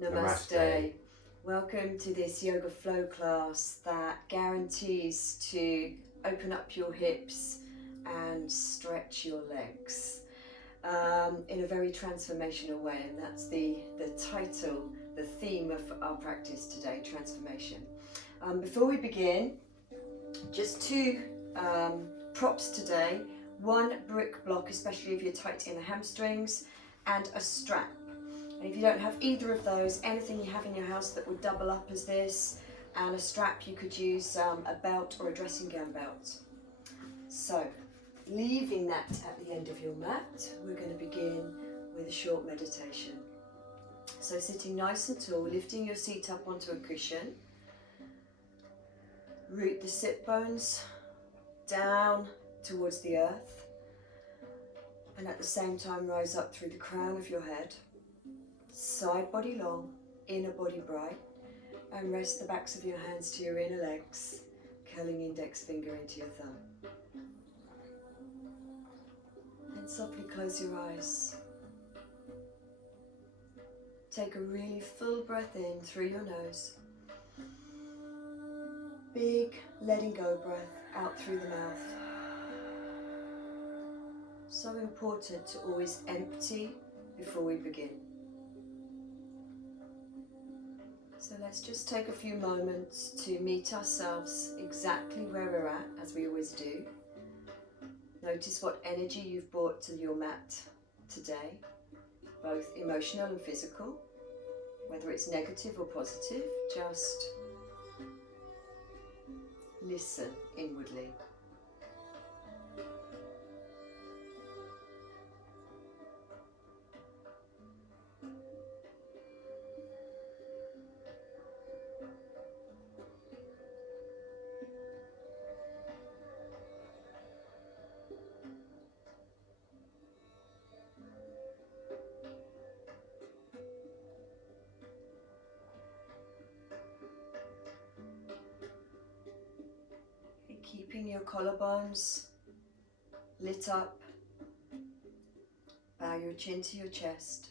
Namaste. Welcome to this yoga flow class that guarantees to open up your hips and stretch your legs in a very transformational way, and that's the title, the theme of our practice today, transformation. Before we begin, just two props today. One brick block, especially if you're tight in the hamstrings, and a strap. And if you don't have either of those, anything you have in your house that would double up as this, and a strap, you could use a belt or a dressing gown belt. So, leaving that at the end of your mat, we're going to begin with a short meditation. So sitting nice and tall, lifting your seat up onto a cushion. Root the sit bones down towards the earth, and at the same time rise up through the crown of your head. Side body long, inner body bright, and rest the backs of your hands to your inner legs, curling index finger into your thumb. And softly close your eyes. Take a really full breath in through your nose. Big letting go breath out through the mouth. So important to always empty before we begin. So let's just take a few moments to meet ourselves exactly where we're at, as we always do. Notice what energy you've brought to your mat today, both emotional and physical, whether it's negative or positive. Just listen inwardly. Keeping your collarbones lit up, bow your chin to your chest,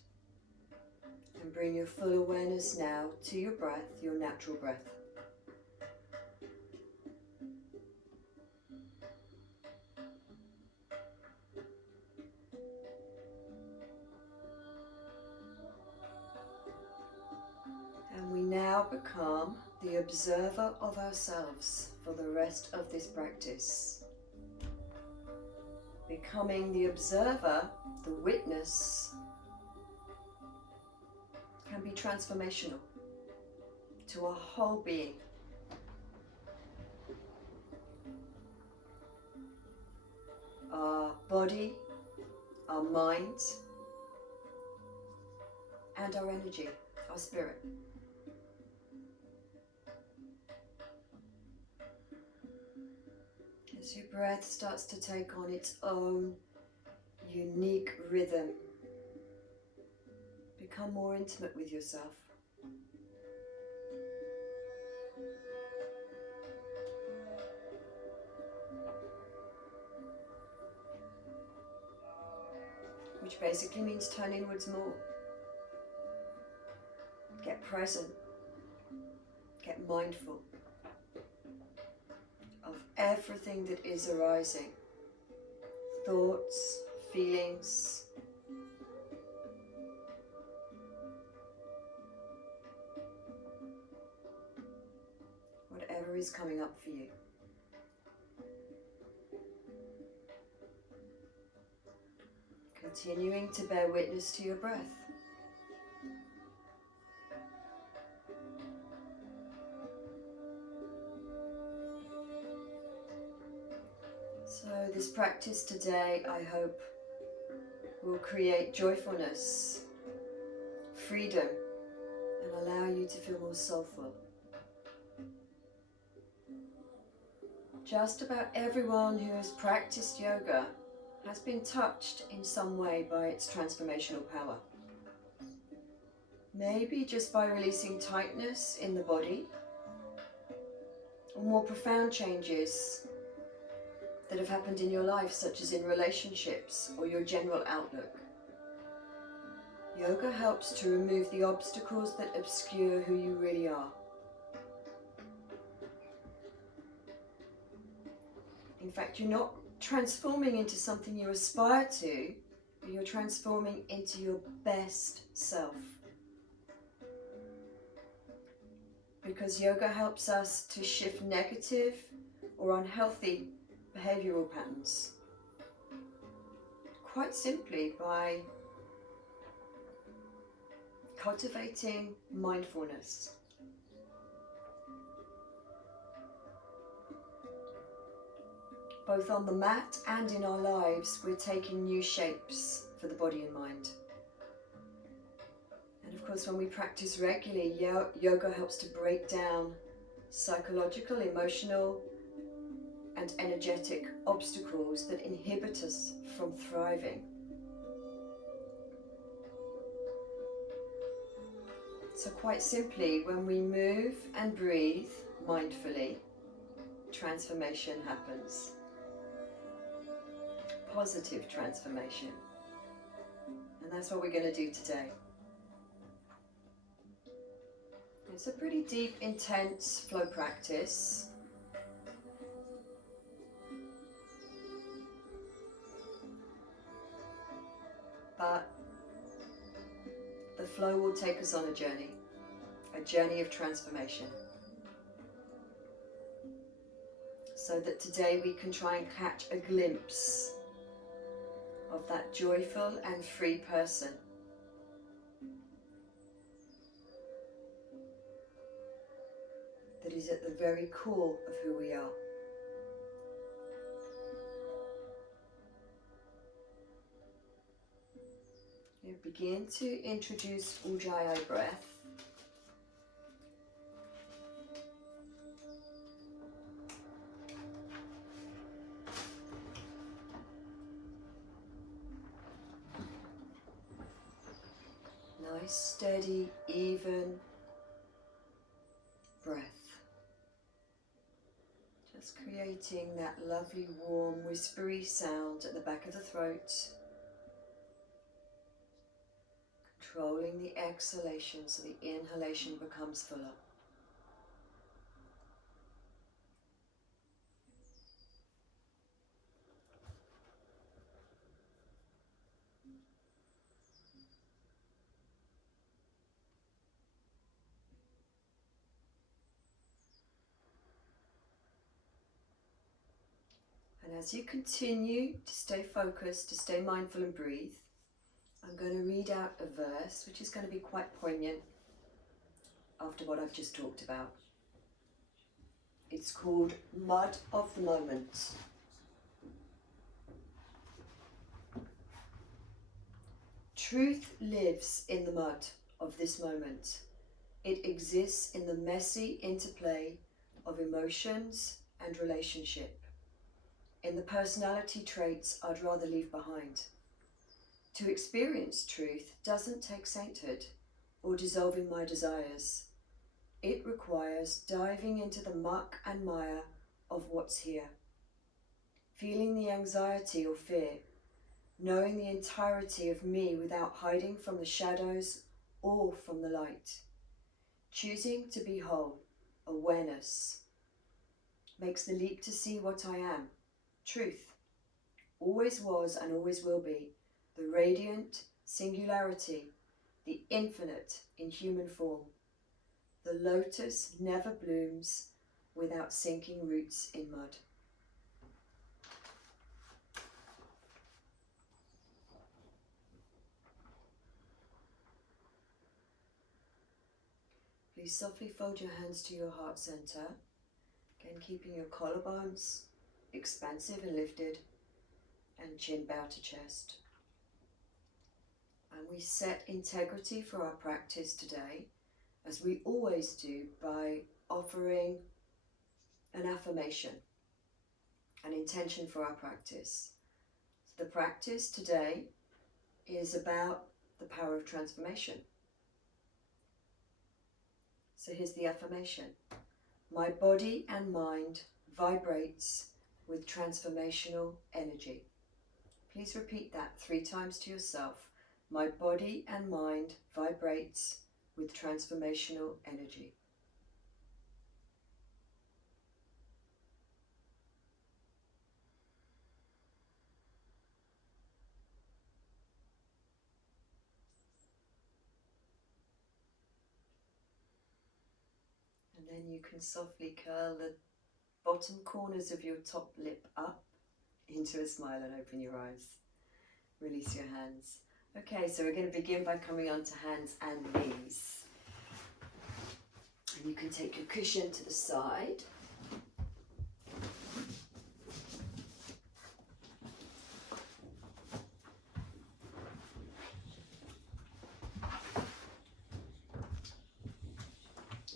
and bring your full awareness now to your breath, your natural breath. And we now become the observer of ourselves for the rest of this practice. Becoming the observer, the witness, can be transformational to our whole being. Our body, our mind, and our energy, our spirit. As your breath starts to take on its own unique rhythm, become more intimate with yourself. Which basically means turn inwards more. Get present. Get mindful of everything that is arising. Thoughts, feelings, whatever is coming up for you. Continuing to bear witness to your breath. So this practice today, I hope, will create joyfulness, freedom, and allow you to feel more soulful. Just about everyone who has practiced yoga has been touched in some way by its transformational power. Maybe just by releasing tightness in the body, or more profound changes that have happened in your life, such as in relationships or your general outlook. Yoga helps to remove the obstacles that obscure who you really are. In fact, you're not transforming into something you aspire to, but you're transforming into your best self. Because yoga helps us to shift negative or unhealthy behavioural patterns. Quite simply by cultivating mindfulness. Both on the mat and in our lives, we're taking new shapes for the body and mind. And of course, when we practice regularly, yoga helps to break down psychological, emotional, and energetic obstacles that inhibit us from thriving. So quite simply, when we move and breathe mindfully, transformation happens. Positive transformation. And that's what we're going to do today. It's a pretty deep, intense flow practice. But the flow will take us on a journey of transformation. So that today we can try and catch a glimpse of that joyful and free person. That is at the very core of who we are. You begin to introduce Ujjayi breath. Nice, steady, even breath. Just creating that lovely, warm, whispery sound at the back of the throat. Controlling the exhalation so the inhalation becomes fuller. And as you continue to stay focused, to stay mindful and breathe, I'm going to read out a verse which is going to be quite poignant after what I've just talked about. It's called Mud of the Moment. Truth lives in the mud of this moment. It exists in the messy interplay of emotions and relationship, in the personality traits I'd rather leave behind. To experience truth doesn't take sainthood or dissolving my desires. It requires diving into the muck and mire of what's here, feeling the anxiety or fear, knowing the entirety of me without hiding from the shadows or from the light, choosing to be whole. Awareness makes the leap to see what I am. Truth always was and always will be, the radiant singularity, the infinite in human form. The lotus never blooms without sinking roots in mud. Please softly fold your hands to your heart center, again keeping your collarbones expansive and lifted, and chin bow to chest. And we set integrity for our practice today, as we always do, by offering an affirmation, an intention for our practice. So the practice today is about the power of transformation. So here's the affirmation. My body and mind vibrates with transformational energy. Please repeat that 3 times to yourself. My body and mind vibrates with transformational energy. And then you can softly curl the bottom corners of your top lip up into a smile and open your eyes. Release your hands. Okay, so we're going to begin by coming onto hands and knees. And you can take your cushion to the side.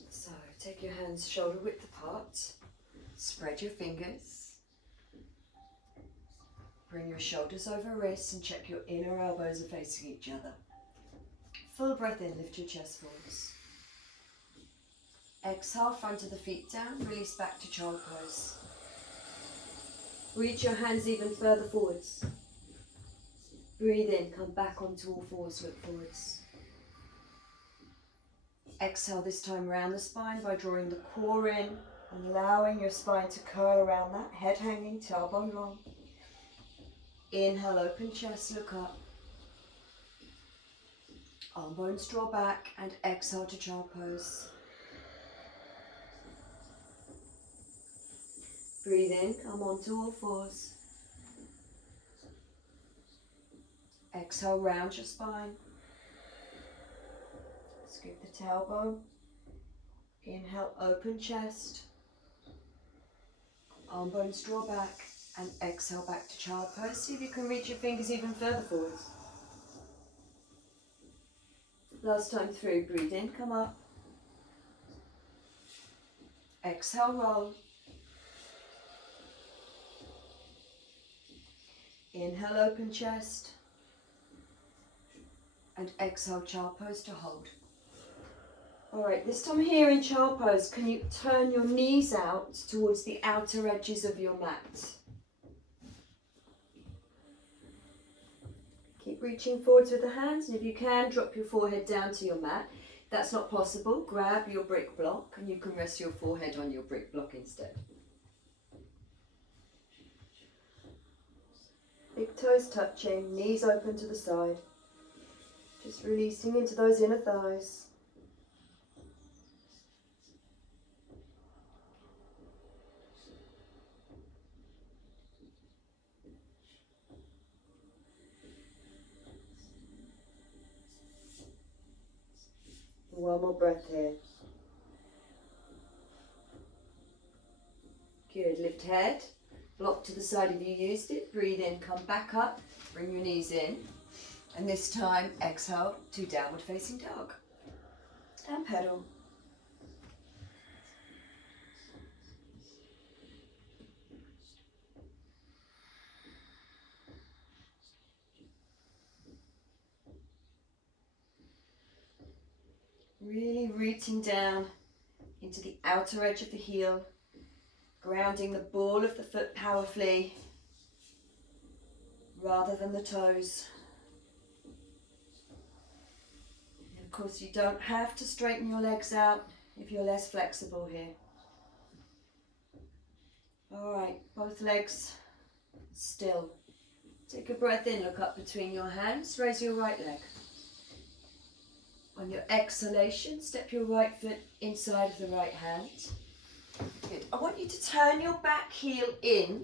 So take your hands shoulder width apart. Spread your fingers. Bring your shoulders over wrists and check your inner elbows are facing each other. Full breath in, lift your chest forwards. Exhale, front of the feet down, release back to child pose. Reach your hands even further forwards. Breathe in, come back onto all fours, look forwards. Exhale this time round the spine by drawing the core in and allowing your spine to curl around that, head hanging, tailbone long. Inhale, open chest, look up. Arm bones draw back and exhale to child pose. Breathe in, come onto all fours. Exhale, round your spine. Scoop the tailbone. Inhale, open chest. Arm bones draw back and exhale back to child pose. See if you can reach your fingers even further forwards. Last time through, breathe in, come up. Exhale, roll. Inhale, open chest. And exhale, child pose to hold. Alright, this time here in child pose, can you turn your knees out towards the outer edges of your mat? Keep reaching forwards with the hands, and if you can, drop your forehead down to your mat. If that's not possible, grab your brick block and you can rest your forehead on your brick block instead. Big toes touching, knees open to the side. Just releasing into those inner thighs. One more breath here. Good, lift head, block to the side if you used it, breathe in, come back up, bring your knees in, and this time exhale to downward facing dog, and pedal. Really rooting down into the outer edge of the heel, grounding the ball of the foot powerfully rather than the toes. And of course, you don't have to straighten your legs out if you're less flexible here. Alright, both legs still. Take a breath in, look up between your hands, raise your right leg. On your exhalation, step your right foot inside of the right hand. Good. I want you to turn your back heel in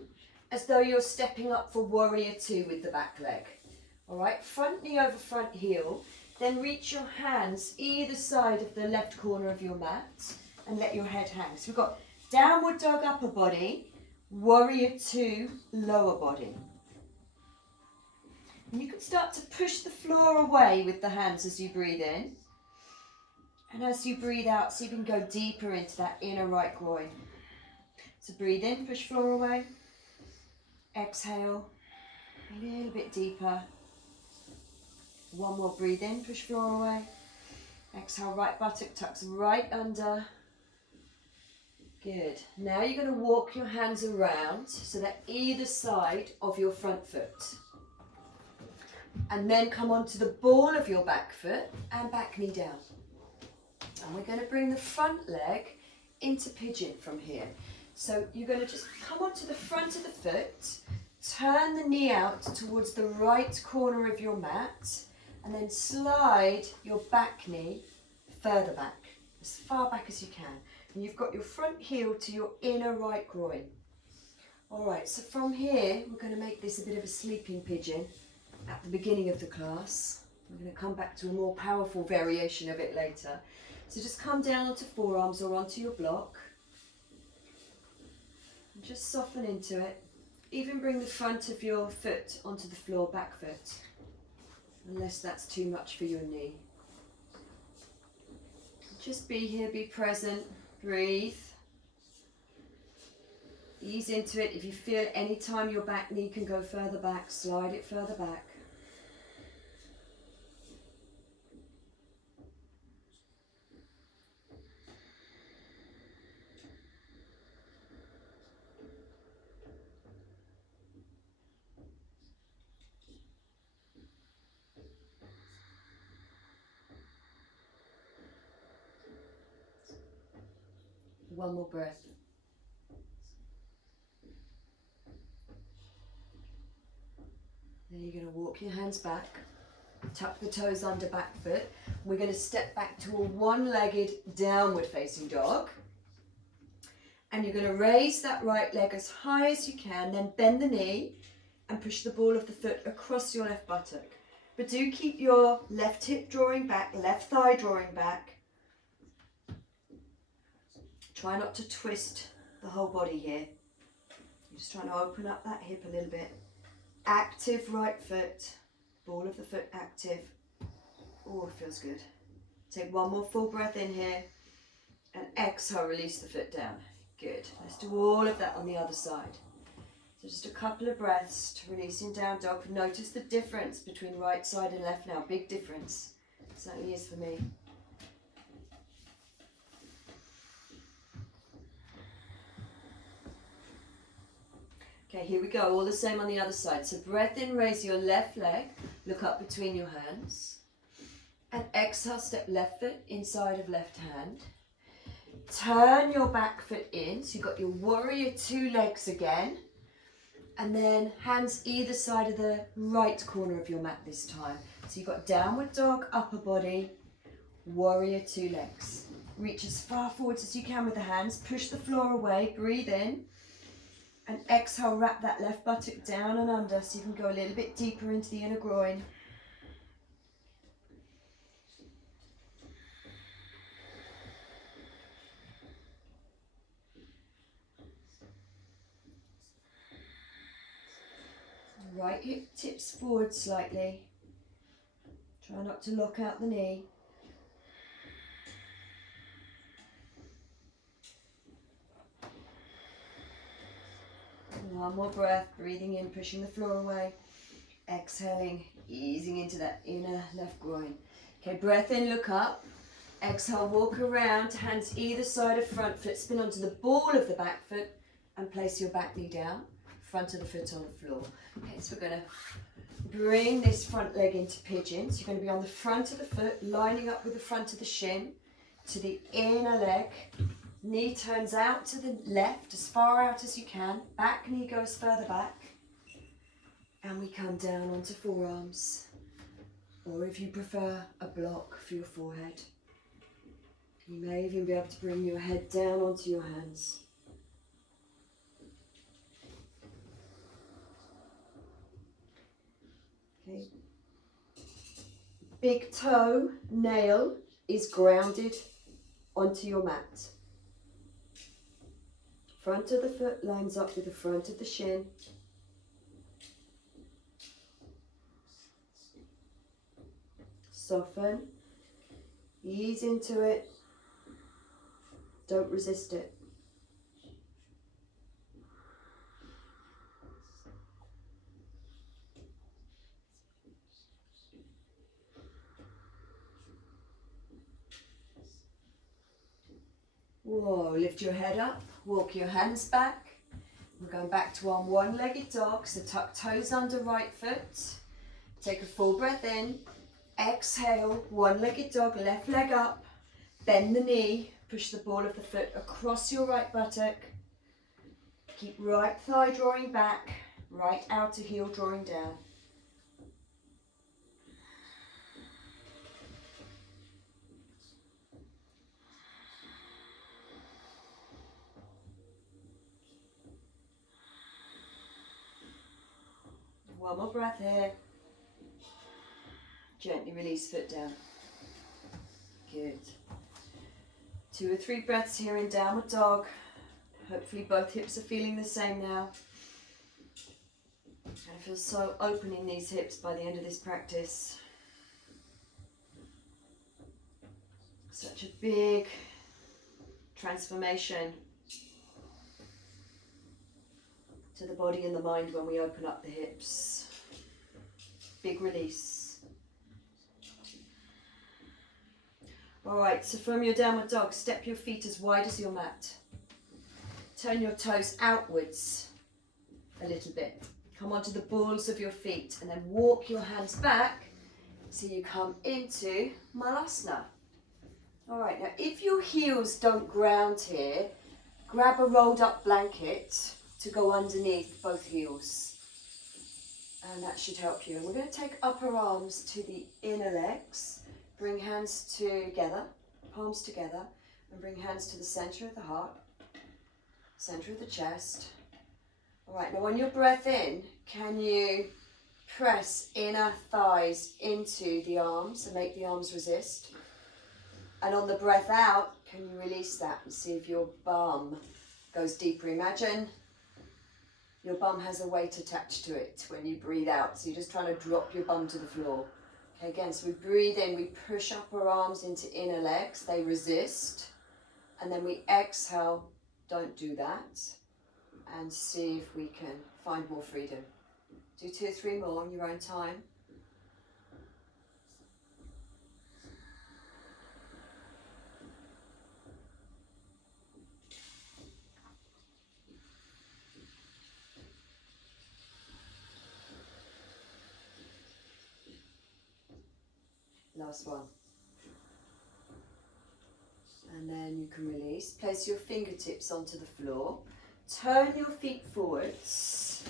as though you're stepping up for warrior two with the back leg. All right, front knee over front heel. Then reach your hands either side of the left corner of your mat and let your head hang. So we've got downward dog upper body, warrior two lower body. And you can start to push the floor away with the hands as you breathe in. And as you breathe out, see if you can go deeper into that inner right groin. So breathe in, push floor away. Exhale, a little bit deeper. One more, breathe in, push floor away. Exhale, right buttock tucks right under. Good. Now you're going to walk your hands around so that either side of your front foot. And then come onto the ball of your back foot and back knee down. And we're going to bring the front leg into pigeon from here. So you're going to just come onto the front of the foot, turn the knee out towards the right corner of your mat, and then slide your back knee further back, as far back as you can. And you've got your front heel to your inner right groin. All right, so from here, we're going to make this a bit of a sleeping pigeon at the beginning of the class. We're going to come back to a more powerful variation of it later. So just come down onto forearms or onto your block. And just soften into it. Even bring the front of your foot onto the floor, back foot, unless that's too much for your knee. Just be here, be present, breathe. Ease into it. If you feel any time your back knee can go further back, slide it further back. One more breath. Then you're going to walk your hands back, tuck the toes under back foot. We're going to step back to a one-legged downward facing dog. And you're going to raise that right leg as high as you can, then bend the knee and push the ball of the foot across your left buttock. But do keep your left hip drawing back, left thigh drawing back. Try not to twist the whole body here. You're just trying to open up that hip a little bit. Active right foot, ball of the foot active. Oh, it feels good. Take one more full breath in here and exhale, release the foot down. Good. Let's do all of that on the other side. So just a couple of breaths to releasing down dog. Notice the difference between right side and left now. Big difference. It certainly is for me. Okay, here we go, all the same on the other side. So breath in, raise your left leg, look up between your hands. And exhale, step left foot inside of left hand. Turn your back foot in, so you've got your warrior two legs again. And then hands either side of the right corner of your mat this time. So you've got downward dog, upper body, warrior two legs. Reach as far forwards as you can with the hands, push the floor away, breathe in. And exhale, wrap that left buttock down and under so you can go a little bit deeper into the inner groin. Right hip tips forward slightly. Try not to lock out the knee. One more breath, breathing in, pushing the floor away. Exhaling, easing into that inner left groin. Okay, breath in, look up. Exhale, walk around, hands either side of front foot. Spin onto the ball of the back foot and place your back knee down. Front of the foot on the floor. Okay, so we're going to bring this front leg into pigeon. So you're going to be on the front of the foot, lining up with the front of the shin to the inner leg. Knee turns out to the left, as far out as you can. Back knee goes further back. And we come down onto forearms. Or if you prefer, a block for your forehead. You may even be able to bring your head down onto your hands. Okay. Big toe nail is grounded onto your mat. Front of the foot lines up with the front of the shin. Soften, ease into it, don't resist it. Whoa, lift your head up, walk your hands back. We're going back to our one-legged dog, so tuck toes under right foot. Take a full breath in. Exhale, one-legged dog, left leg up. Bend the knee, push the ball of the foot across your right buttock. Keep right thigh drawing back, right outer heel drawing down. One more breath here. Gently release foot down. Good. 2 or 3 breaths here in downward dog. Hopefully both hips are feeling the same now. I feel so open in these hips by the end of this practice. Such a big transformation to the body and the mind when we open up the hips. Big release. Alright, so from your downward dog, step your feet as wide as your mat. Turn your toes outwards a little bit. Come onto the balls of your feet and then walk your hands back so you come into Malasana. Alright, now if your heels don't ground here, grab a rolled up blanket to go underneath both heels. And that should help you. And we're going to take upper arms to the inner legs. Bring hands together, palms together, and bring hands to the center of the heart, center of the chest. Alright, now on your breath in, can you press inner thighs into the arms and make the arms resist? And on the breath out, can you release that and see if your bum goes deeper? Imagine your bum has a weight attached to it when you breathe out. So you're just trying to drop your bum to the floor. Okay, again, so we breathe in, we push up our arms into inner legs, they resist. And then we exhale, don't do that. And see if we can find more freedom. Do 2 or 3 more on your own time. Last one. And then you can release. Place your fingertips onto the floor. Turn your feet forwards.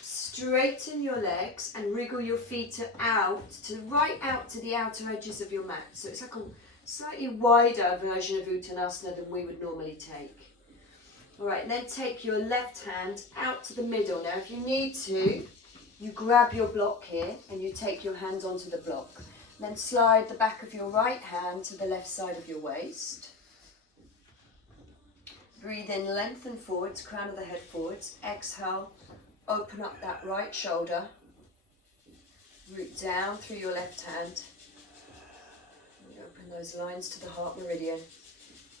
Straighten your legs and wriggle your feet out to the outer edges of your mat. So it's like a slightly wider version of Uttanasana than we would normally take. Alright, and then take your left hand out to the middle. Now if you need to, you grab your block here and you take your hands onto the block. Then slide the back of your right hand to the left side of your waist. Breathe in, lengthen forwards, crown of the head forwards. Exhale, open up that right shoulder. Root down through your left hand. And open those lines to the heart meridian.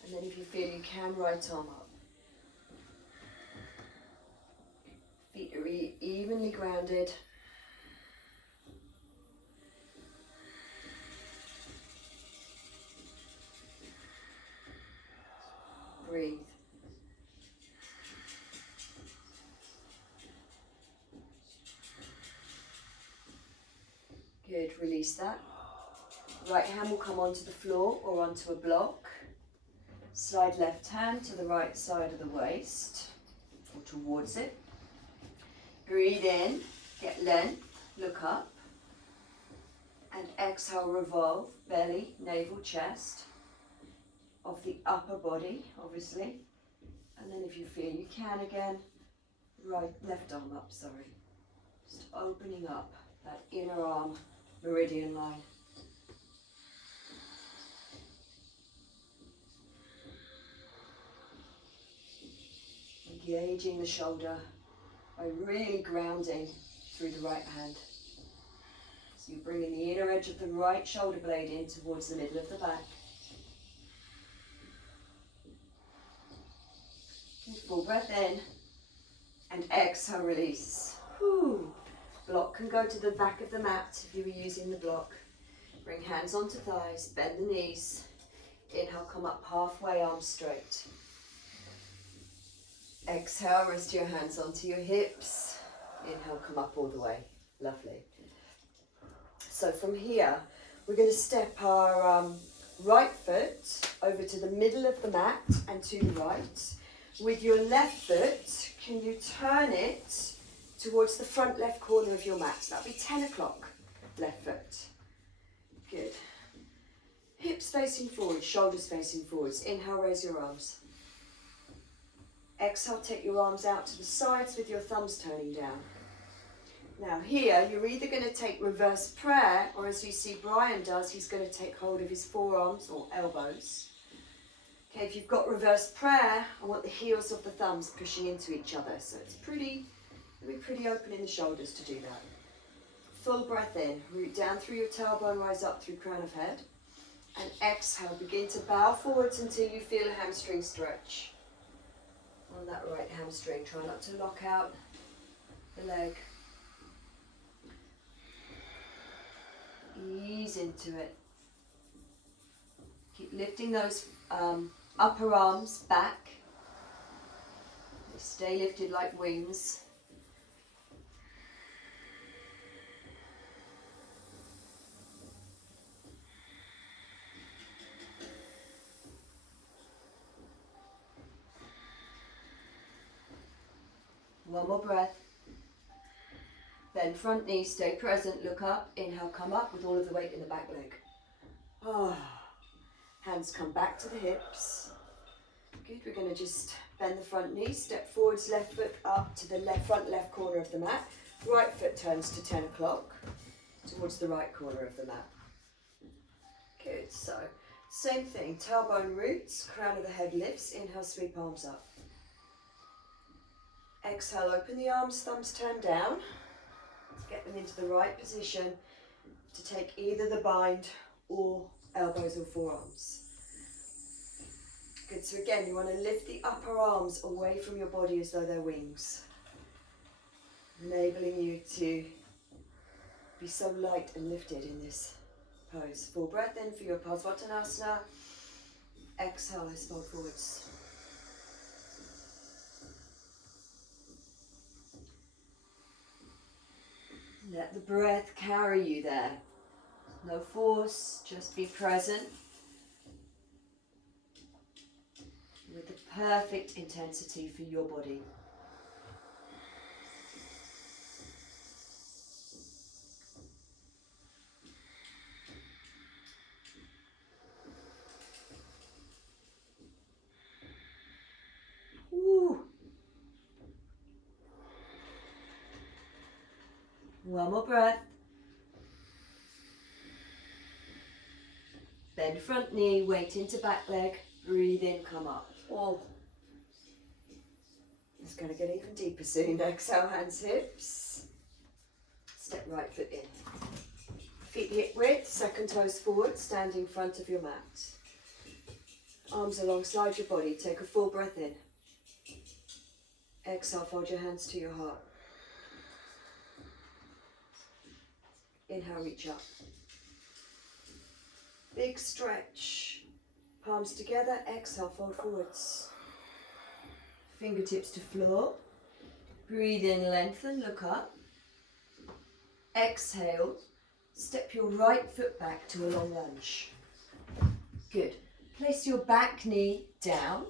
And then if you feel, you can right arm up. Feet are evenly grounded. Breathe. Good, release that. Right hand will come onto the floor or onto a block. Slide left hand to the right side of the waist or towards it. Breathe in, get length, look up. And exhale, revolve, belly, navel, chest. Of the upper body, obviously. And then if you feel, you can again, left arm up, sorry. Just opening up that inner arm meridian line. Engaging the shoulder by really grounding through the right hand. So you're bringing the inner edge of the right shoulder blade in towards the middle of the back. Full breath in and exhale, release. Whew. Block can go to the back of the mat if you were using the block. Bring hands onto thighs, bend the knees. Inhale, come up halfway, arms straight. Exhale, rest your hands onto your hips. Inhale, come up all the way. Lovely. So from here, we're going to step our right foot over to the middle of the mat and to the right. With your left foot, can you turn it towards the front left corner of your mat? So that'll be 10 o'clock, left foot. Good. Hips facing forward, shoulders facing forwards. Inhale, raise your arms. Exhale, take your arms out to the sides with your thumbs turning down. Now here, you're either going to take reverse prayer, or as you see Brian does, he's going to take hold of his forearms or elbows. Okay, if you've got reverse prayer, I want the heels of the thumbs pushing into each other. So it's pretty open in the shoulders to do that. Full breath in, root down through your tailbone, rise up through crown of head. And exhale, begin to bow forwards until you feel a hamstring stretch. On that right hamstring, try not to lock out the leg. Ease into it. Keep lifting those upper arms back. They stay lifted like wings. One more breath. Then front knee, stay present, look up, inhale, come up with all of the weight in the back leg. Oh. Hands come back to the hips. Good, we're going to just bend the front knee, step forwards, left foot up to the front left corner of the mat. Right foot turns to 10 o'clock towards the right corner of the mat. Good, so same thing, tailbone roots, crown of the head lifts, inhale, sweep arms up. Exhale, open the arms, thumbs turn down. Get them into the right position to take either the bind or elbows or forearms. Good, so again, you want to lift the upper arms away from your body as though they're wings. Enabling you to be so light and lifted in this pose. Full breath in for your Parsvottanasana. Exhale, I fold forwards. Let the breath carry you there. No force, just be present with the perfect intensity for your body. Woo. One more breath. Bend front knee, weight into back leg, breathe in, come up. Oh, it's going to get even deeper soon. Exhale, hands, hips. Step right foot in. Feet hip width, second toes forward, stand in front of your mat. Arms alongside your body, take a full breath in. Exhale, fold your hands to your heart. Inhale, reach up. Big stretch. Palms together, exhale, fold forwards. Fingertips to floor. Breathe in, lengthen, look up. Exhale, step your right foot back to a long lunge. Good. Place your back knee down.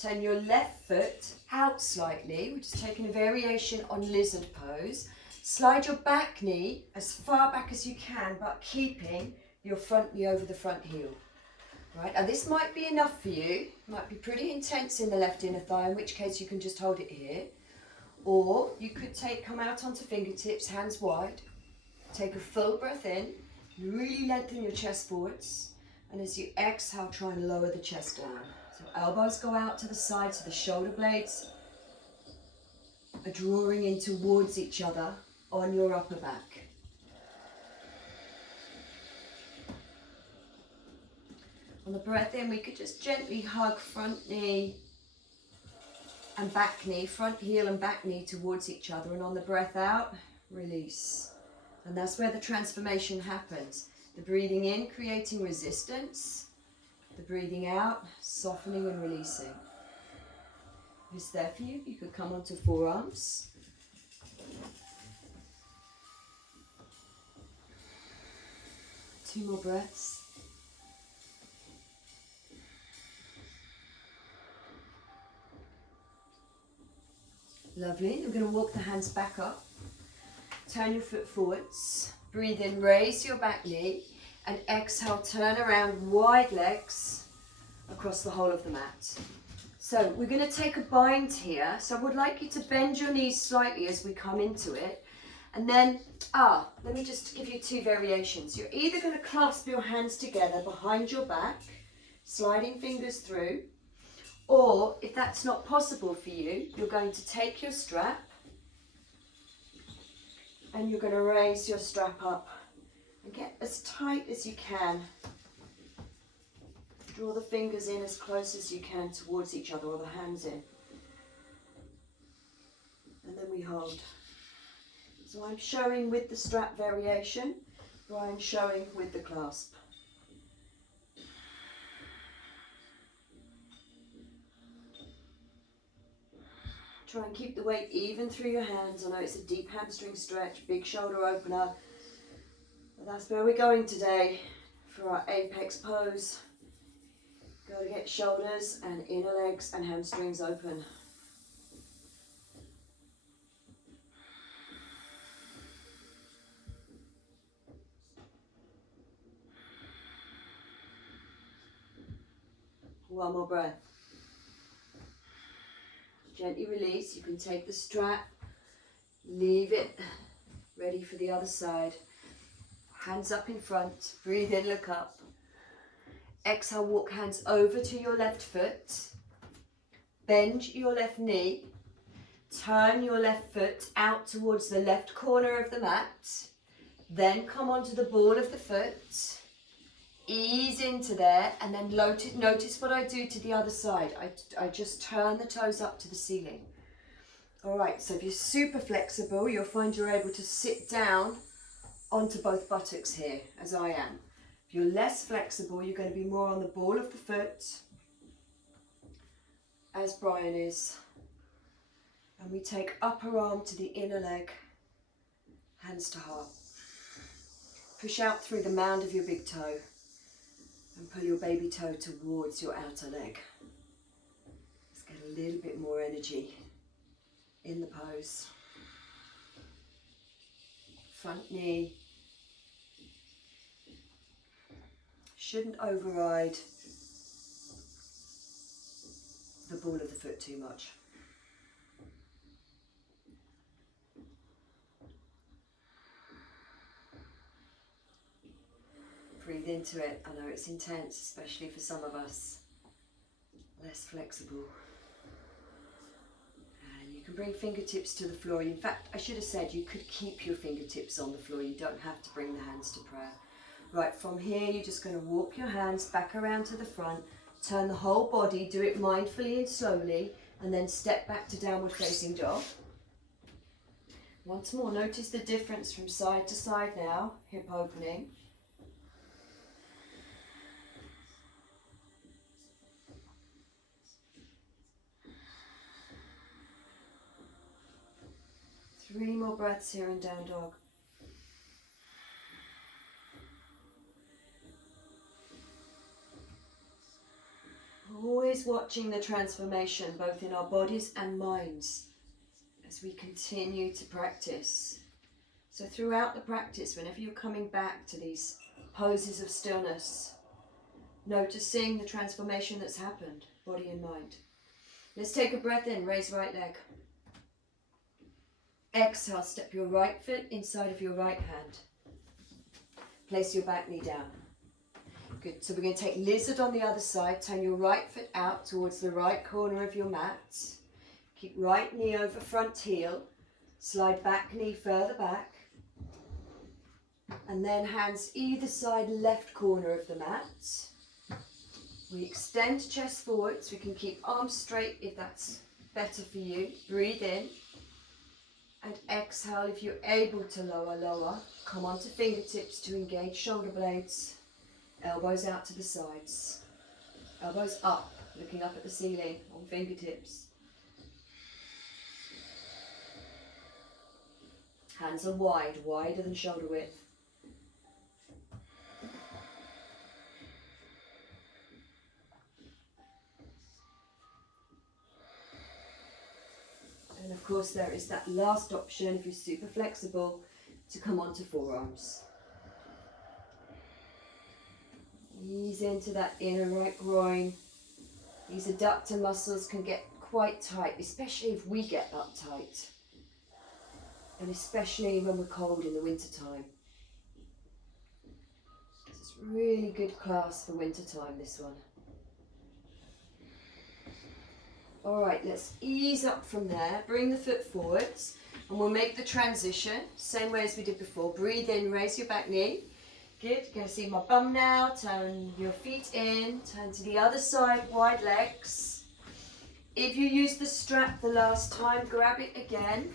Turn your left foot out slightly. We're just taking a variation on lizard pose. Slide your back knee as far back as you can, but keeping your front knee over the front heel. Right, and this might be enough for you. Might be pretty intense in the left inner thigh, in which case you can just hold it here. Or you could come out onto fingertips, hands wide. Take a full breath in. Really lengthen your chest forwards. And as you exhale, try and lower the chest down. So elbows go out to the side, so the shoulder blades are drawing in towards each other on your upper back. On the breath in, we could just gently hug front knee and back knee, front heel and back knee towards each other. And on the breath out, release. And that's where the transformation happens. The breathing in, creating resistance. The breathing out, softening and releasing. If it's there for you, you could come onto forearms. 2 more breaths. Lovely. We're going to walk the hands back up. Turn your foot forwards. Breathe in, raise your back knee. And exhale, turn around, wide legs across the whole of the mat. So we're going to take a bind here. So I would like you to bend your knees slightly as we come into it. And then, let me just give you 2 variations. You're either going to clasp your hands together behind your back, sliding fingers through, or if that's not possible for you, you're going to take your strap and you're going to raise your strap up and get as tight as you can. Draw the fingers in as close as you can towards each other, or the hands in. And then we hold. So I'm showing with the strap variation, Brian's showing with the clasp. Try and keep the weight even through your hands. I know it's a deep hamstring stretch, big shoulder opener, but that's where we're going today for our apex pose. Got to get shoulders and inner legs and hamstrings open. One more breath. Gently release. You can take the strap, leave it, ready for the other side. Hands up in front, breathe in, look up. Exhale, walk hands over to your left foot. Bend your left knee. Turn your left foot out towards the left corner of the mat. Then come onto the ball of the foot. Ease into there, and then notice what I do to the other side. I just turn the toes up to the ceiling. All right, so if you're super flexible, you'll find you're able to sit down onto both buttocks here, as I am. If you're less flexible, you're going to be more on the ball of the foot, as Brian is. And we take upper arm to the inner leg, hands to heart. Push out through the mound of your big toe. And pull your baby toe towards your outer leg. Let's get a little bit more energy in the pose. Front knee. Shouldn't override the ball of the foot too much. Breathe into it. I know it's intense, especially for some of us. Less flexible. And you can bring fingertips to the floor. In fact, I should have said you could keep your fingertips on the floor. You don't have to bring the hands to prayer. Right, from here you're just going to walk your hands back around to the front. Turn the whole body. Do it mindfully and slowly. And then step back to downward facing dog. Once more, notice the difference from side to side now. Hip opening. Three more breaths here in down dog. Always watching the transformation both in our bodies and minds as we continue to practice. So throughout the practice, whenever you're coming back to these poses of stillness, noticing the transformation that's happened, body and mind. Let's take a breath in, raise right leg. Exhale, step your right foot inside of your right hand. Place your back knee down. Good, so we're going to take lizard on the other side. Turn your right foot out towards the right corner of your mat. Keep right knee over front heel. Slide back knee further back. And then hands either side left corner of the mat. We extend chest forward so we can keep arms straight if that's better for you. Breathe in. And exhale, if you're able to lower. Come onto fingertips to engage shoulder blades. Elbows out to the sides. Elbows up, looking up at the ceiling on fingertips. Hands are wide, wider than shoulder width. of course there is that last option, if you're super flexible, to come onto forearms. Ease into that inner right groin. These adductor muscles can get quite tight, especially if we get uptight. And especially when we're cold in the winter time. It's really good class for winter time, this one. Alright, let's ease up from there. Bring the foot forwards and we'll make the transition, same way as we did before. Breathe in, raise your back knee. Good, you're going to see my bum now. Turn your feet in, turn to the other side, wide legs. If you used the strap the last time, grab it again.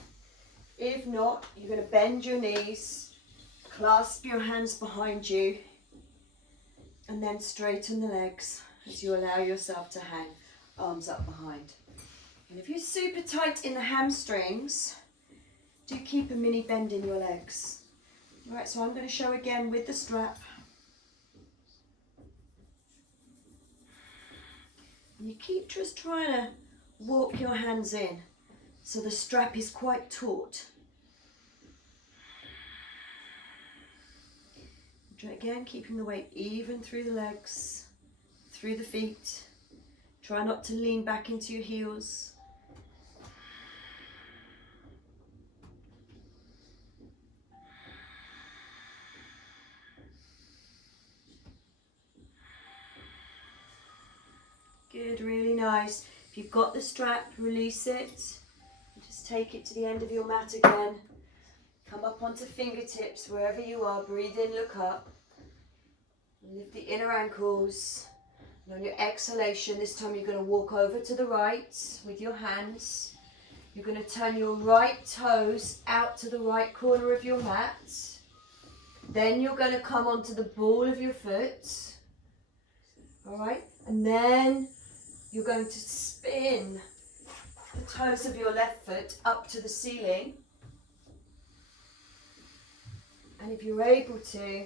If not, you're going to bend your knees, clasp your hands behind you, and then straighten the legs as you allow yourself to hang, arms up behind. And if you're super tight in the hamstrings, do keep a mini bend in your legs. All right, so I'm going to show again with the strap. And you keep just trying to walk your hands in so the strap is quite taut. Try again, keeping the weight even through the legs, through the feet. Try not to lean back into your heels. Good, really nice. If you've got the strap, release it. Just take it to the end of your mat again. Come up onto fingertips wherever you are. Breathe in, look up. Lift the inner ankles. And on your exhalation, this time you're going to walk over to the right with your hands. You're going to turn your right toes out to the right corner of your mat. Then you're going to come onto the ball of your foot. All right, and then you're going to spin the toes of your left foot up to the ceiling. And if you're able to,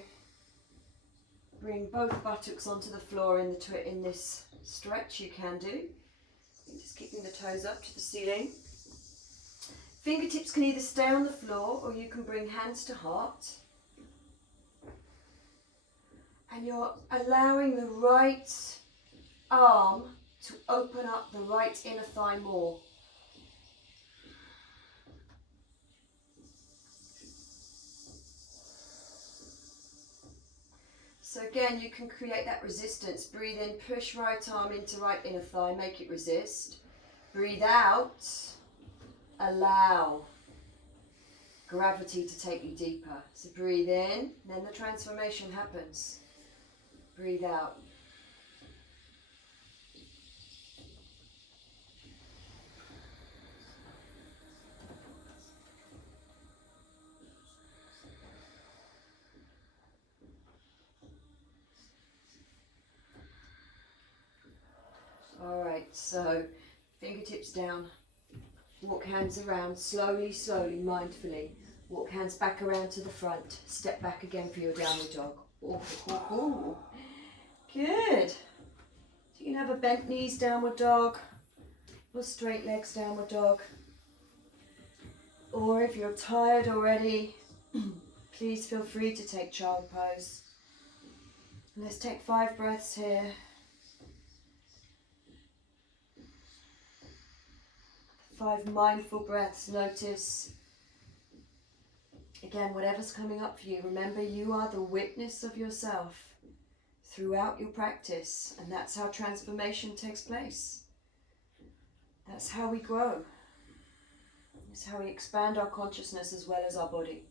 bring both buttocks onto the floor in this stretch, you can do. Just keeping the toes up to the ceiling. Fingertips can either stay on the floor or you can bring hands to heart. And you're allowing the right arm to open up the right inner thigh more. So again, you can create that resistance. Breathe in, push right arm into right inner thigh, make it resist. Breathe out, allow gravity to take you deeper. So breathe in, then the transformation happens. Breathe out. Alright, so fingertips down, walk hands around, slowly, slowly, mindfully. Walk hands back around to the front, step back again for your downward dog. Oh, oh, oh. Good. So you can have a bent knees downward dog, or straight legs downward dog. Or if you're tired already, please feel free to take child pose. Let's take 5 breaths here. 5 mindful breaths. Notice, again, whatever's coming up for you, remember you are the witness of yourself throughout your practice, and that's how transformation takes place. That's how we grow. It's how we expand our consciousness as well as our body.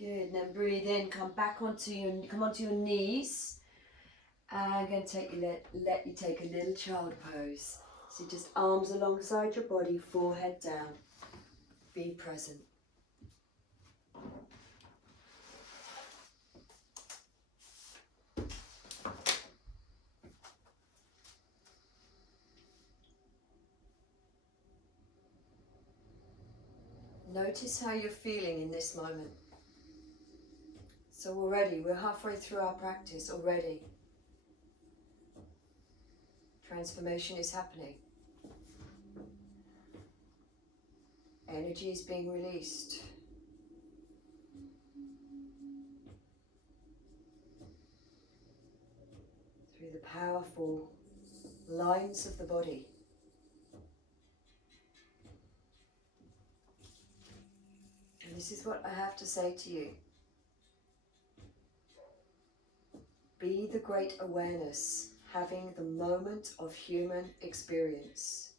Good, then breathe in, come onto your knees. And I'm going to let you take a little child pose. So just arms alongside your body, forehead down. Be present. Notice how you're feeling in this moment. So already, we're halfway through our practice already. Transformation is happening. Energy is being released. Through the powerful lines of the body. And this is what I have to say to you. Be the great awareness, having the moment of human experience.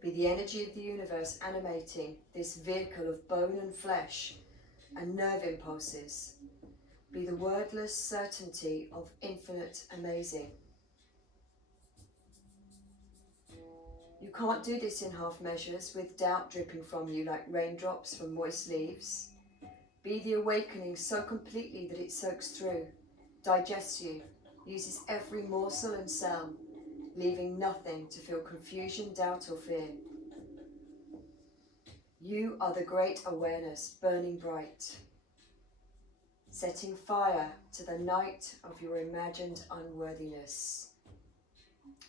Be the energy of the universe animating this vehicle of bone and flesh and nerve impulses. Be the wordless certainty of infinite amazing. You can't do this in half measures with doubt dripping from you like raindrops from moist leaves. Be the awakening so completely that it soaks through, digests you, uses every morsel and cell, leaving nothing to feel confusion, doubt or fear. You are the great awareness, burning bright, setting fire to the night of your imagined unworthiness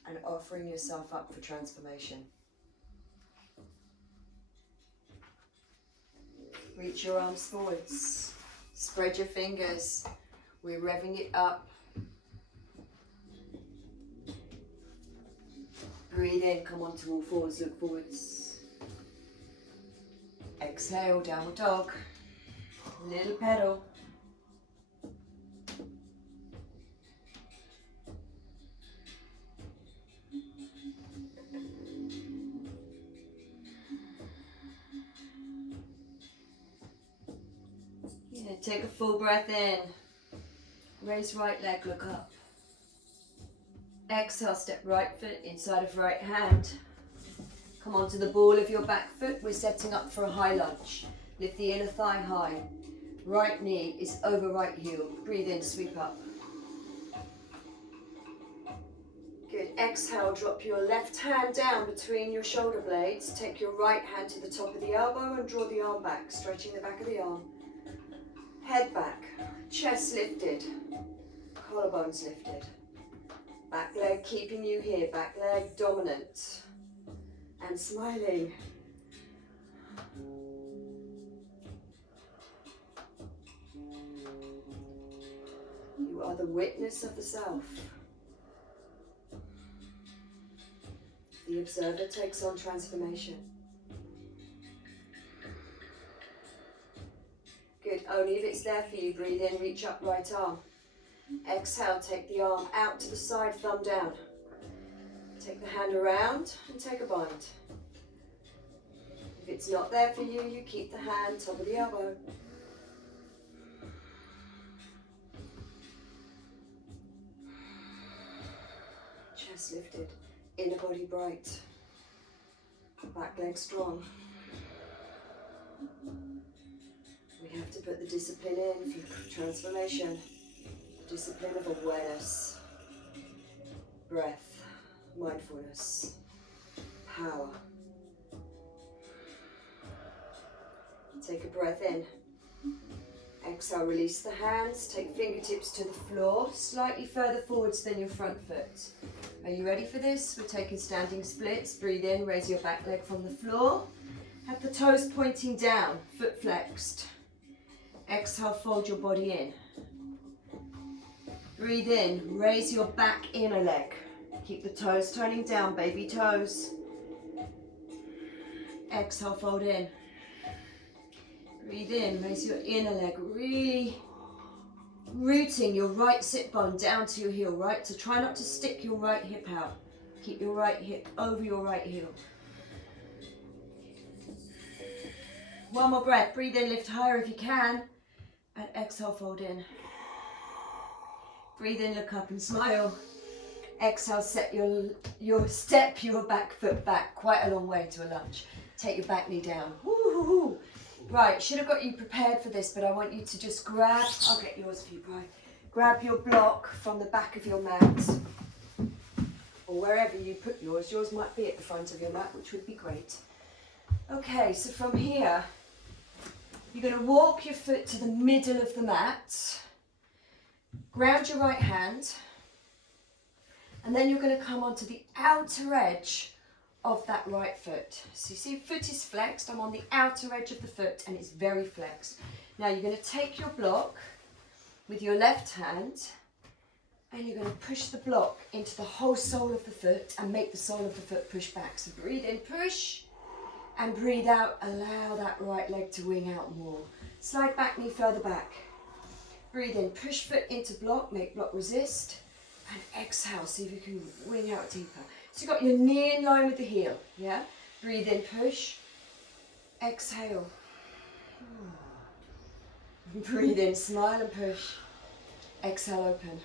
and offering yourself up for transformation. Reach your arms forwards, spread your fingers, we're revving it up. Breathe in, come onto all fours, look forwards. Exhale, downward dog, little pedal. Yeah, take a full breath in. Raise right leg, look up. Exhale, step right foot inside of right hand. Come onto the ball of your back foot. We're setting up for a high lunge. Lift the inner thigh high. Right knee is over right heel. Breathe in, sweep up. Good. Exhale, drop your left hand down between your shoulder blades. Take your right hand to the top of the elbow and draw the arm back, stretching the back of the arm. Head back, chest lifted, collarbones lifted. Back leg keeping you here, back leg dominant. And smiling. You are the witness of the self. The observer takes on transformation. Good, only if it's there for you, breathe in, reach up right arm. Exhale, take the arm out to the side, thumb down. Take the hand around and take a bind. If it's not there for you, you keep the hand top of the elbow. Chest lifted, inner body bright, back leg strong. We have to put the discipline in for transformation. Discipline of awareness, breath, mindfulness, power. Take a breath in. Exhale, release the hands. Take fingertips to the floor, slightly further forwards than your front foot. Are you ready for this? We're taking standing splits. Breathe in, raise your back leg from the floor. Have the toes pointing down, foot flexed. Exhale, fold your body in. Breathe in, raise your back inner leg. Keep the toes turning down, baby toes. Exhale, fold in. Breathe in, raise your inner leg, really rooting your right sit bone down to your heel, right? So try not to stick your right hip out. Keep your right hip over your right heel. One more breath, breathe in, lift higher if you can. And exhale, fold in. Breathe in, look up and smile. Exhale, set step your back foot back quite a long way to a lunge. Take your back knee down. Woo-hoo-hoo. Right, should have got you prepared for this, but I want you to just grab, I'll get yours for you, Brian. Grab your block from the back of your mat, or wherever you put yours. Yours might be at the front of your mat, which would be great. Okay, so from here, You're going to walk your foot to the middle of the mat, ground your right hand, and then you're going to come onto the outer edge of that right foot. So you see, foot is flexed. I'm on the outer edge of the foot and it's very flexed. Now you're going to take your block with your left hand and you're going to push the block into the whole sole of the foot and make the sole of the foot push back. So breathe in, push, and breathe out. Allow that right leg to wing out more. Slide back, knee further back. Breathe in, push foot into block, make block resist, and exhale. See if you can wing out deeper. So you've got your knee in line with the heel, yeah? Breathe in, push, exhale. Breathe in, smile and push, exhale, open.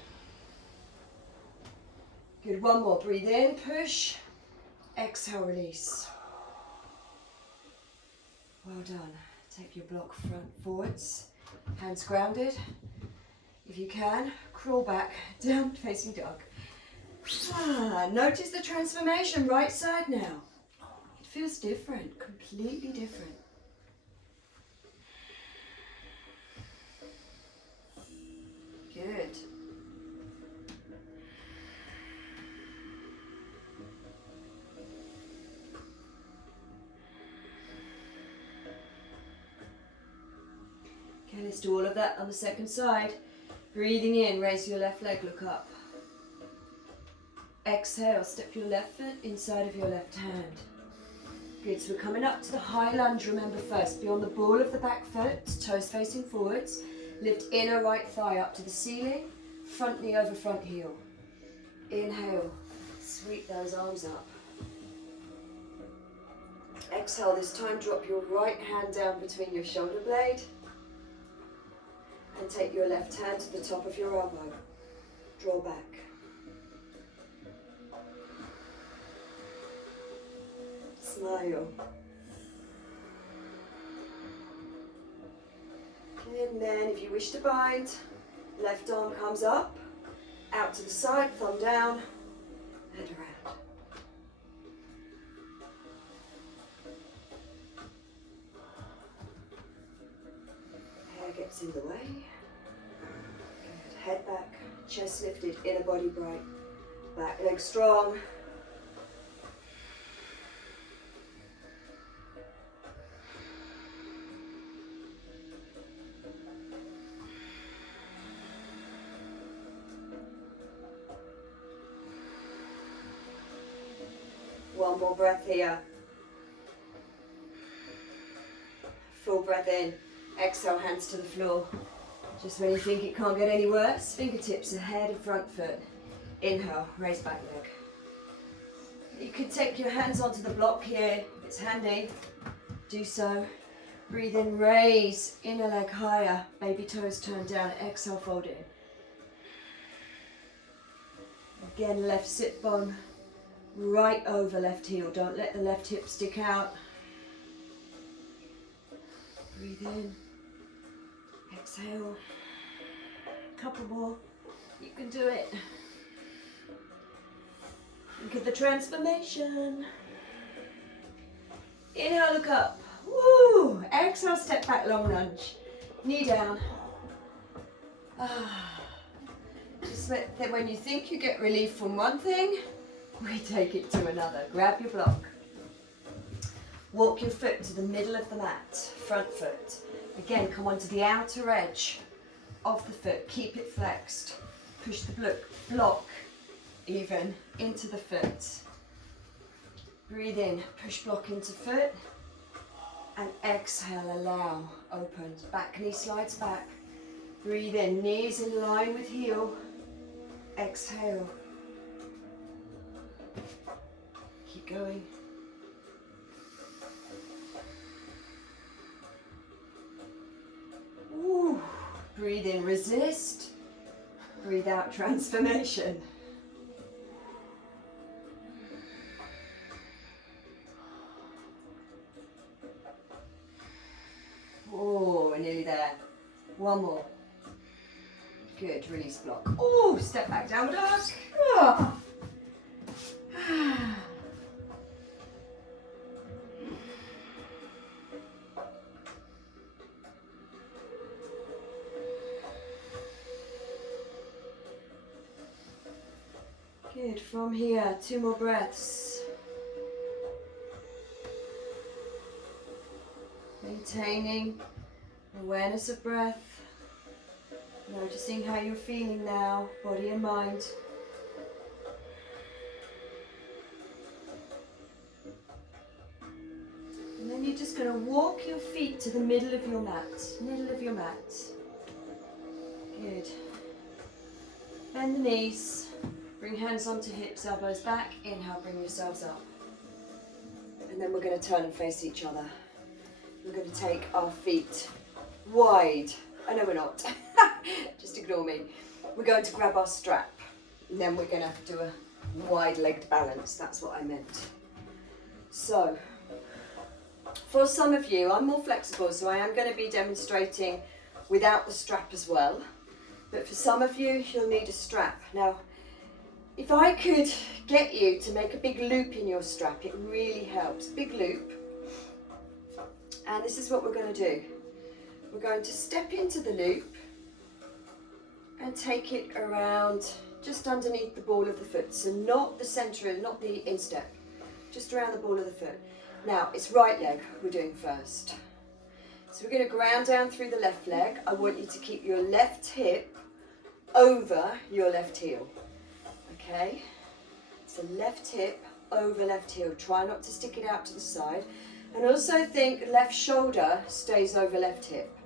Good, one more. Breathe in, push, exhale, release. Well done. Take your block front forwards, hands grounded. If you can, crawl back, down facing dog. Notice the transformation, right side now. It feels different, completely different. Good. Okay, let's do all of that on the second side. Breathing in, raise your left leg, look up. Exhale, step your left foot inside of your left hand. Good, so we're coming up to the high lunge, remember first. Be on the ball of the back foot, toes facing forwards. Lift inner right thigh up to the ceiling, front knee over front heel. Inhale, sweep those arms up. Exhale, this time drop your right hand down between your shoulder blade. And take your left hand to the top of your elbow. Draw back. Smile. And then if you wish to bind, left arm comes up, out to the side, thumb down, and around. Hair gets in the way. Good. Head back, chest lifted, inner body bright. Back leg strong. One more breath here. Full breath in. Exhale, hands to the floor. Just when you think it can't get any worse, fingertips ahead of front foot. Inhale, raise back leg. You could take your hands onto the block here, if it's handy, do so. Breathe in, raise, inner leg higher, baby toes turn down, exhale, fold in. Again, left sit bone right over left heel, don't let the left hip stick out. Breathe in, exhale, couple more, you can do it. Think of the transformation. Inhale, look up. Woo! Exhale, step back, long lunge. Knee down. Just let that when you think you get relief from one thing, we take it to another. Grab your block. Walk your foot to the middle of the mat, front foot. Again, come onto the outer edge of the foot. Keep it flexed. Push the block even into the foot. Breathe in, push block into foot. And exhale, allow, open. Back knee slides back. Breathe in, knees in line with heel. Exhale. Keep going. Ooh. Breathe in, resist. Breathe out, transformation. Oh, we're nearly there. One more. Good, release block. Oh, step back, downward dog. Oh. Good, from here, 2 more breaths. Maintaining awareness of breath. Noticing how you're feeling now, body and mind. And then you're just going to walk your feet to the middle of your mat. Middle of your mat. Good. Bend the knees. Bring hands onto hips, elbows back. Inhale, bring yourselves up. And then we're going to turn and face each other. We're going to take our feet wide. Oh, no, we're not. Just ignore me. We're going to grab our strap. And then we're going to do a wide-legged balance. That's what I meant. So, for some of you, I'm more flexible, so I am going to be demonstrating without the strap as well. But for some of you, you'll need a strap. Now, if I could get you to make a big loop in your strap, it really helps. Big loop. And this is what we're going to do. We're going to step into the loop and take it around just underneath the ball of the foot. So not the centre, not the instep, just around the ball of the foot. Now, it's right leg we're doing first. So we're going to ground down through the left leg. I want you to keep your left hip over your left heel. Okay? So left hip over left heel. Try not to stick it out to the side. And also think left shoulder stays over left hip.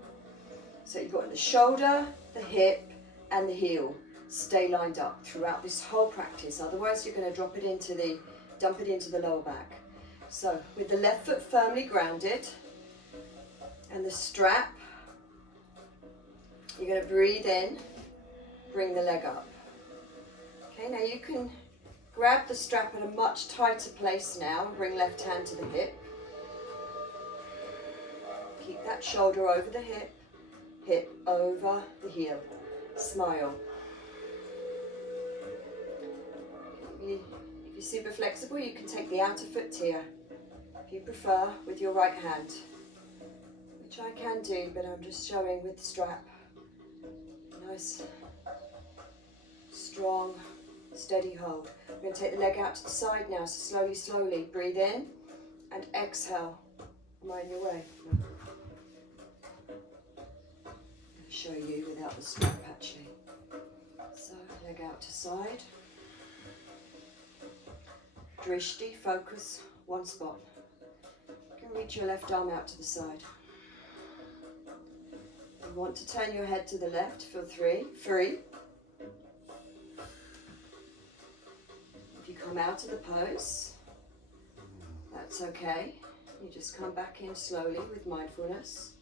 So you've got the shoulder, the hip, and the heel stay lined up throughout this whole practice. Otherwise, you're going to dump it into the lower back. So with the left foot firmly grounded and the strap, you're going to breathe in, bring the leg up. Okay, now you can grab the strap at a much tighter place now and bring left hand to the hip. Keep that shoulder over the hip, hip over the heel. Smile. If you're super flexible, you can take the outer foot tier, if you prefer, with your right hand, which I can do, but I'm just showing with the strap. Nice, strong, steady hold. I'm going to take the leg out to the side now, so slowly, slowly. Breathe in and exhale. Am I in your way? No. I'll show you without the strap actually. So, leg out to side. Drishti, focus, one spot. You can reach your left arm out to the side. You want to turn your head to the left, feel free. If you come out of the pose, that's okay. You just come back in slowly with mindfulness.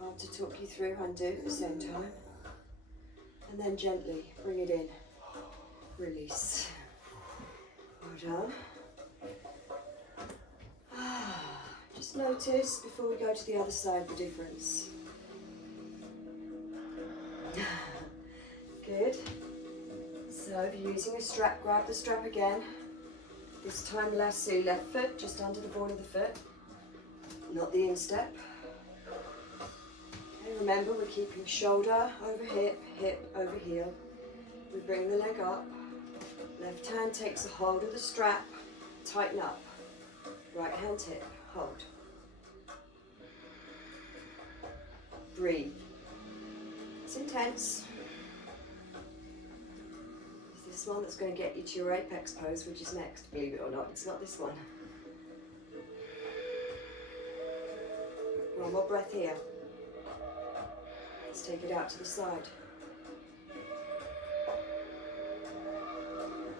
Hard to talk you through and do at the same time. And then gently bring it in. Release. Well done. Just notice before we go to the other side the difference. Good. So if you're using a strap, grab the strap again. This time lasso left foot just under the ball of the foot, not the instep. Okay, remember we're keeping shoulder over hip, hip over heel. We bring the leg up. Left hand takes a hold of the strap, tighten up. Right hand hip, hold. Breathe. It's intense. It's this one that's going to get you to your apex pose, which is next, believe it or not. It's not this one. One more breath here. Let's take it out to the side.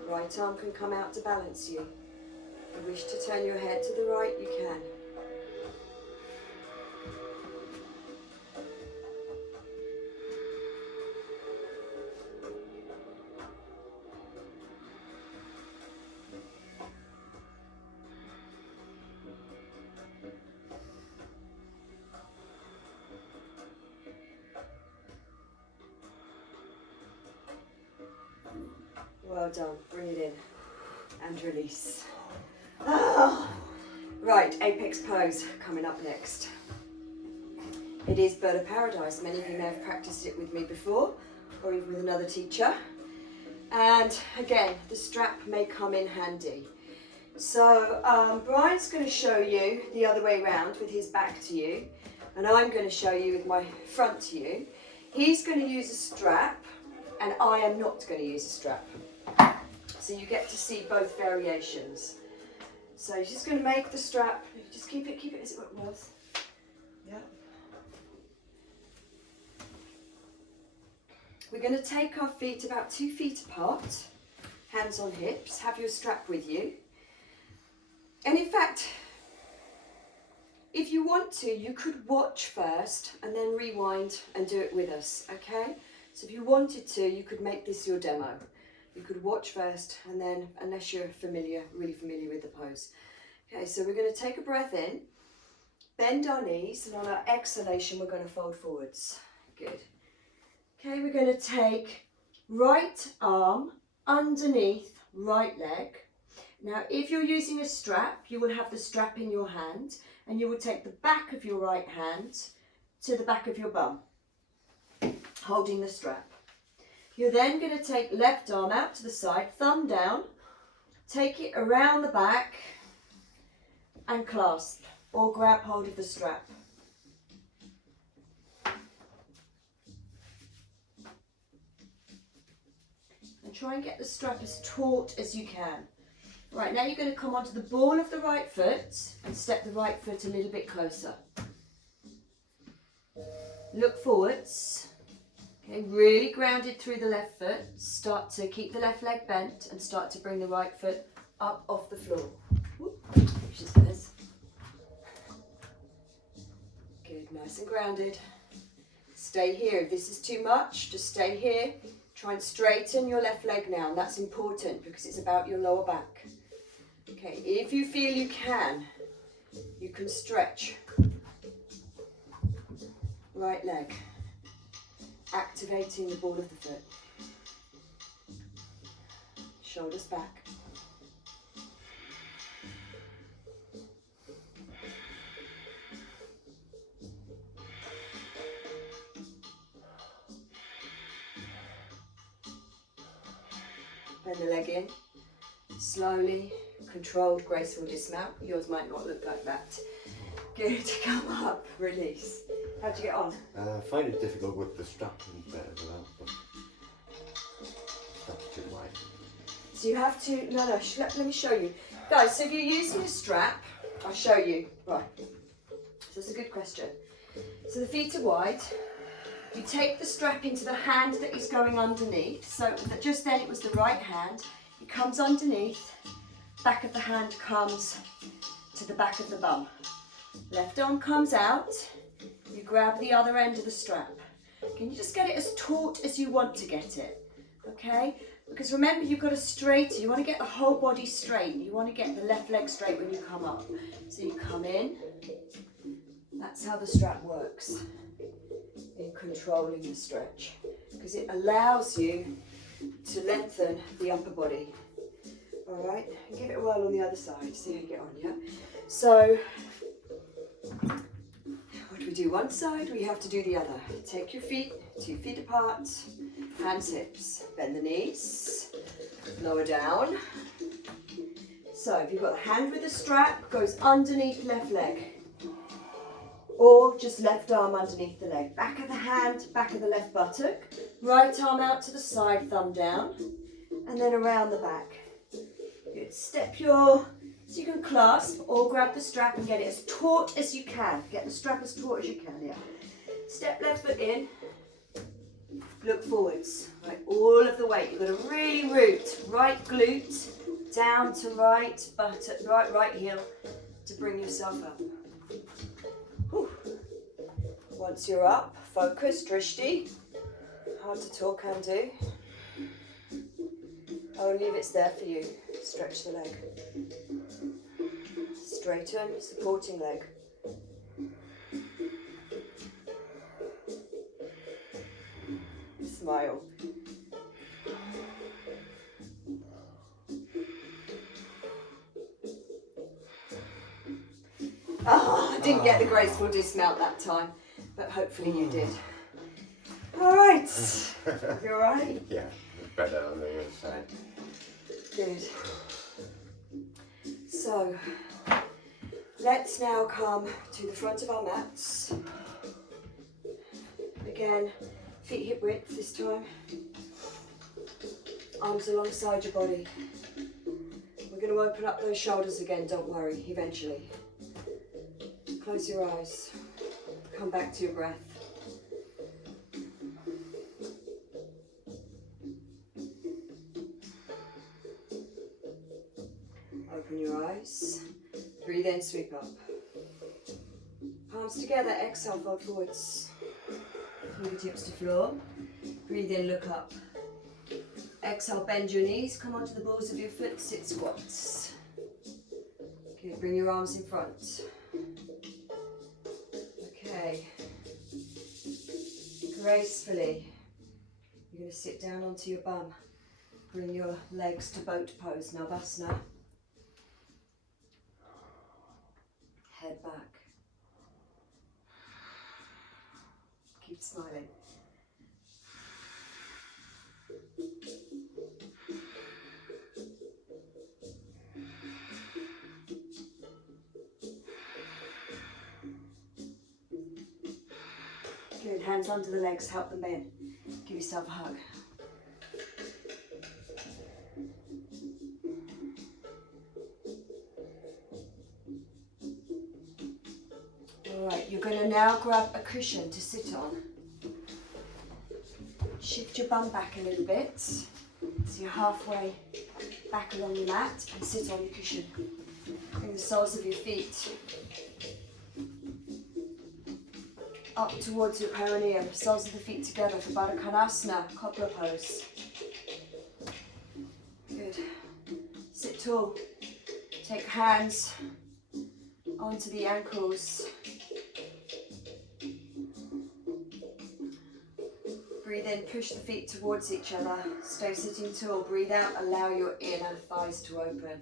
Right arm can come out to balance you. If you wish to turn your head to the right, you can. Well done. Bring it in and release. Oh. Right, apex pose coming up next. It is bird of paradise. Many of you may have practiced it with me before. or even with another teacher. And again, the strap may come in handy. So Brian's going to show you the other way around with his back to you, and I'm going to show you with my front to you. He's going to use a strap, and I am not going to use a strap. So you get to see both variations. So you're just going to make the strap, just keep it as it was. Yeah. We're going to take our feet about 2 feet apart, hands on hips, have your strap with you. And in fact, if you want to, you could watch first and then rewind and do it with us, okay? So if you wanted to, you could make this your demo. You could watch first and then, unless you're really familiar with the pose. Okay, so we're going to take a breath in, bend our knees, and on our exhalation, we're going to fold forwards. Good. Okay, we're going to take right arm underneath right leg. Now, if you're using a strap, you will have the strap in your hand, and you will take the back of your right hand to the back of your bum, holding the strap. You're then going to take left arm out to the side, thumb down, take it around the back and clasp or grab hold of the strap. And try and get the strap as taut as you can. Right, now you're going to come onto the ball of the right foot and step the right foot a little bit closer. Look forwards. Okay, really grounded through the left foot. Start to keep the left leg bent and start to bring the right foot up off the floor. Good, nice and grounded. Stay here. If this is too much, just stay here. Try and straighten your left leg now, and that's important because it's about your lower back. Okay, if you feel you can stretch. Right leg, activating the ball of the foot. Shoulders back. Bend the leg in. Slowly, controlled, graceful dismount. Yours might not look like that. Good, come up, release. How'd you get on? I find it difficult with the strap better without, but strap's too wide. So you have to, let me show you. Guys, so if you're using a strap, I'll show you. Right, so that's a good question. So the feet are wide. You take the strap into the hand that is going underneath. So that just then it was the right hand. It comes underneath. Back of the hand comes to the back of the bum. Left arm comes out. You grab the other end of the strap. Can you just get it as taut as you want to get it? Okay? Because remember, you've got to straighten. You want to get the whole body straight. You want to get the left leg straight when you come up. So you come in. That's how the strap works in controlling the stretch. Because it allows you to lengthen the upper body. All right? And give it a whirl on the other side. See how you get on, yeah? So, what do we do? One side, we have to do the other. Take your feet 2 feet apart, hands, hips, bend the knees, lower down. So if you've got the hand with the strap, goes underneath left leg, or just left arm underneath the leg. Back of the hand, back of the left buttock, right arm out to the side, thumb down, and then around the back. Good. Step your, so you can clasp or grab the strap and get it as taut as you can. Get the strap as taut as you can, yeah. Step left foot in, look forwards. Right, all of the weight. You've got to really root right glute down to right buttock, right heel to bring yourself up. Whew. Once you're up, focus, drishti. Hard to talk and do. Only if it's there for you. Stretch the leg. Straighten, supporting leg. Smile. I didn't get the graceful dismount that time, but hopefully you did. All right, sides. You alright? Yeah, better on the other side. Good. So, let's now come to the front of our mats. Again, feet hip width this time. Arms alongside your body. We're going to open up those shoulders again, don't worry, eventually. Close your eyes. Come back to your breath. Open your eyes. Breathe in, sweep up. Palms together, exhale, fold forwards. Fingertips to floor. Breathe in, look up. Exhale, bend your knees, come onto the balls of your foot, sit squats. Good, bring your arms in front. Okay. Gracefully, you're going to sit down onto your bum. Bring your legs to boat pose, Navasana. Head back. Keep smiling. Good, hands under the legs, help them bend. Give yourself a hug. Alright, you're going to now grab a cushion to sit on. Shift your bum back a little bit, so you're halfway back along the mat, and sit on the cushion. Bring the soles of your feet up towards your perineum, soles of the feet together for Baddha Konasana, cobbler pose. Good. Sit tall. Take hands onto the ankles. Breathe in, push the feet towards each other. Stay sitting tall. Breathe out, allow your inner thighs to open.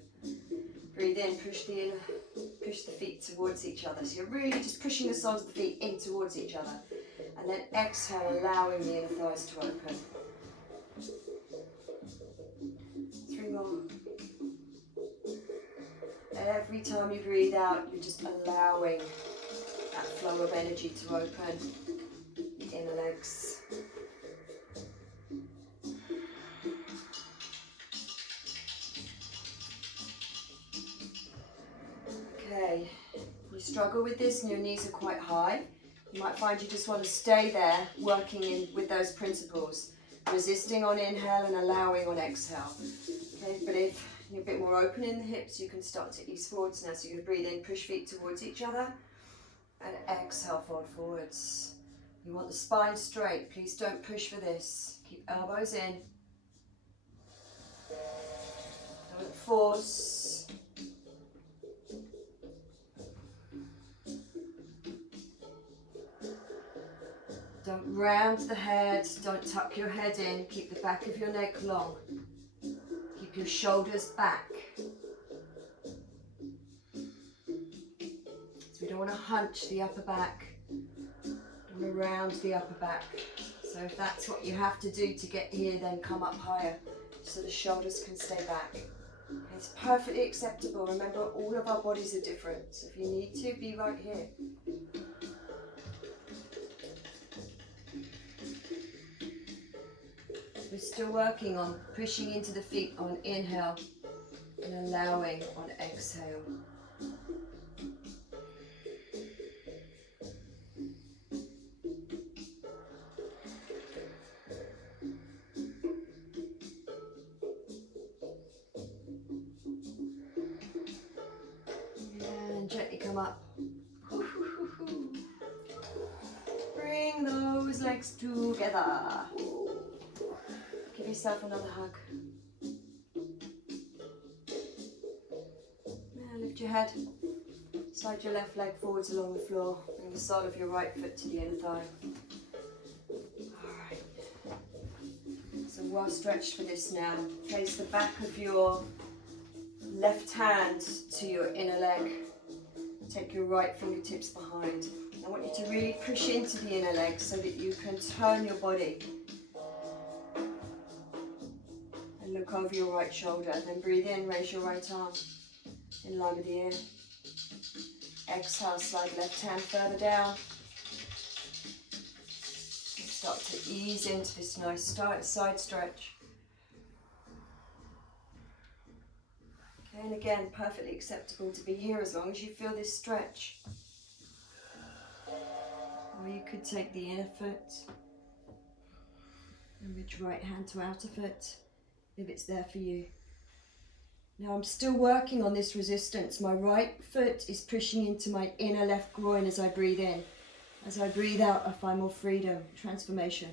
Breathe in, push the feet towards each other. So you're really just pushing the soles of the feet in towards each other. And then exhale, allowing the inner thighs to open. 3 more. And every time you breathe out, you're just allowing that flow of energy to open the inner legs. Okay, you struggle with this and your knees are quite high. You might find you just want to stay there working in with those principles, resisting on inhale and allowing on exhale. Okay, but if you're a bit more open in the hips, you can start to ease forwards now. So you're going to breathe in, push feet towards each other, and exhale, fold forwards. You want the spine straight. Please don't push for this. Keep elbows in. Don't force. Don't round the head, don't tuck your head in, keep the back of your neck long. Keep your shoulders back. So we don't want to hunch the upper back, don't want to round the upper back. So if that's what you have to do to get here, then come up higher so the shoulders can stay back. It's perfectly acceptable. Remember, all of our bodies are different, so if you need to, be right here. We're still working on pushing into the feet on inhale and allowing on exhale. And gently come up. Bring those legs together. Give yourself another hug. Now lift your head. Slide your left leg forwards along the floor. Bring the sole of your right foot to the inner thigh. Alright. So well stretched for this now. Place the back of your left hand to your inner leg. Take your right fingertips behind. I want you to really push into the inner leg so that you can turn your body And look over your right shoulder. And then breathe in, raise your right arm in line with the ear. Exhale, slide left hand further down. And start to ease into this nice side stretch. Okay, and again, perfectly acceptable to be here as long as you feel this stretch. Or you could take the inner foot and reach right hand to outer foot if it's there for you. Now I'm still working on this resistance. My right foot is pushing into my inner left groin as I breathe in. As I breathe out, I find more freedom, transformation.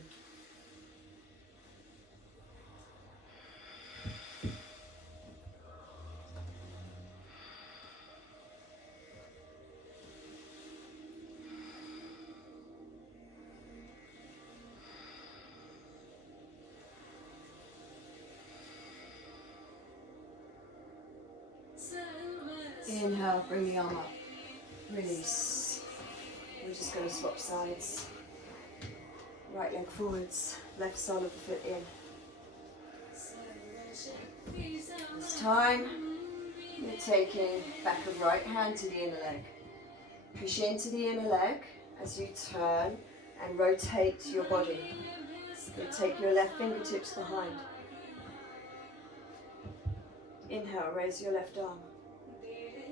Inhale, bring the arm up. Release. We're just going to swap sides. Right leg forwards, left sole of the foot in. This time, you're taking back of right hand to the inner leg. Push into the inner leg as you turn and rotate your body. Then take your left fingertips behind. Inhale, raise your left arm. Good.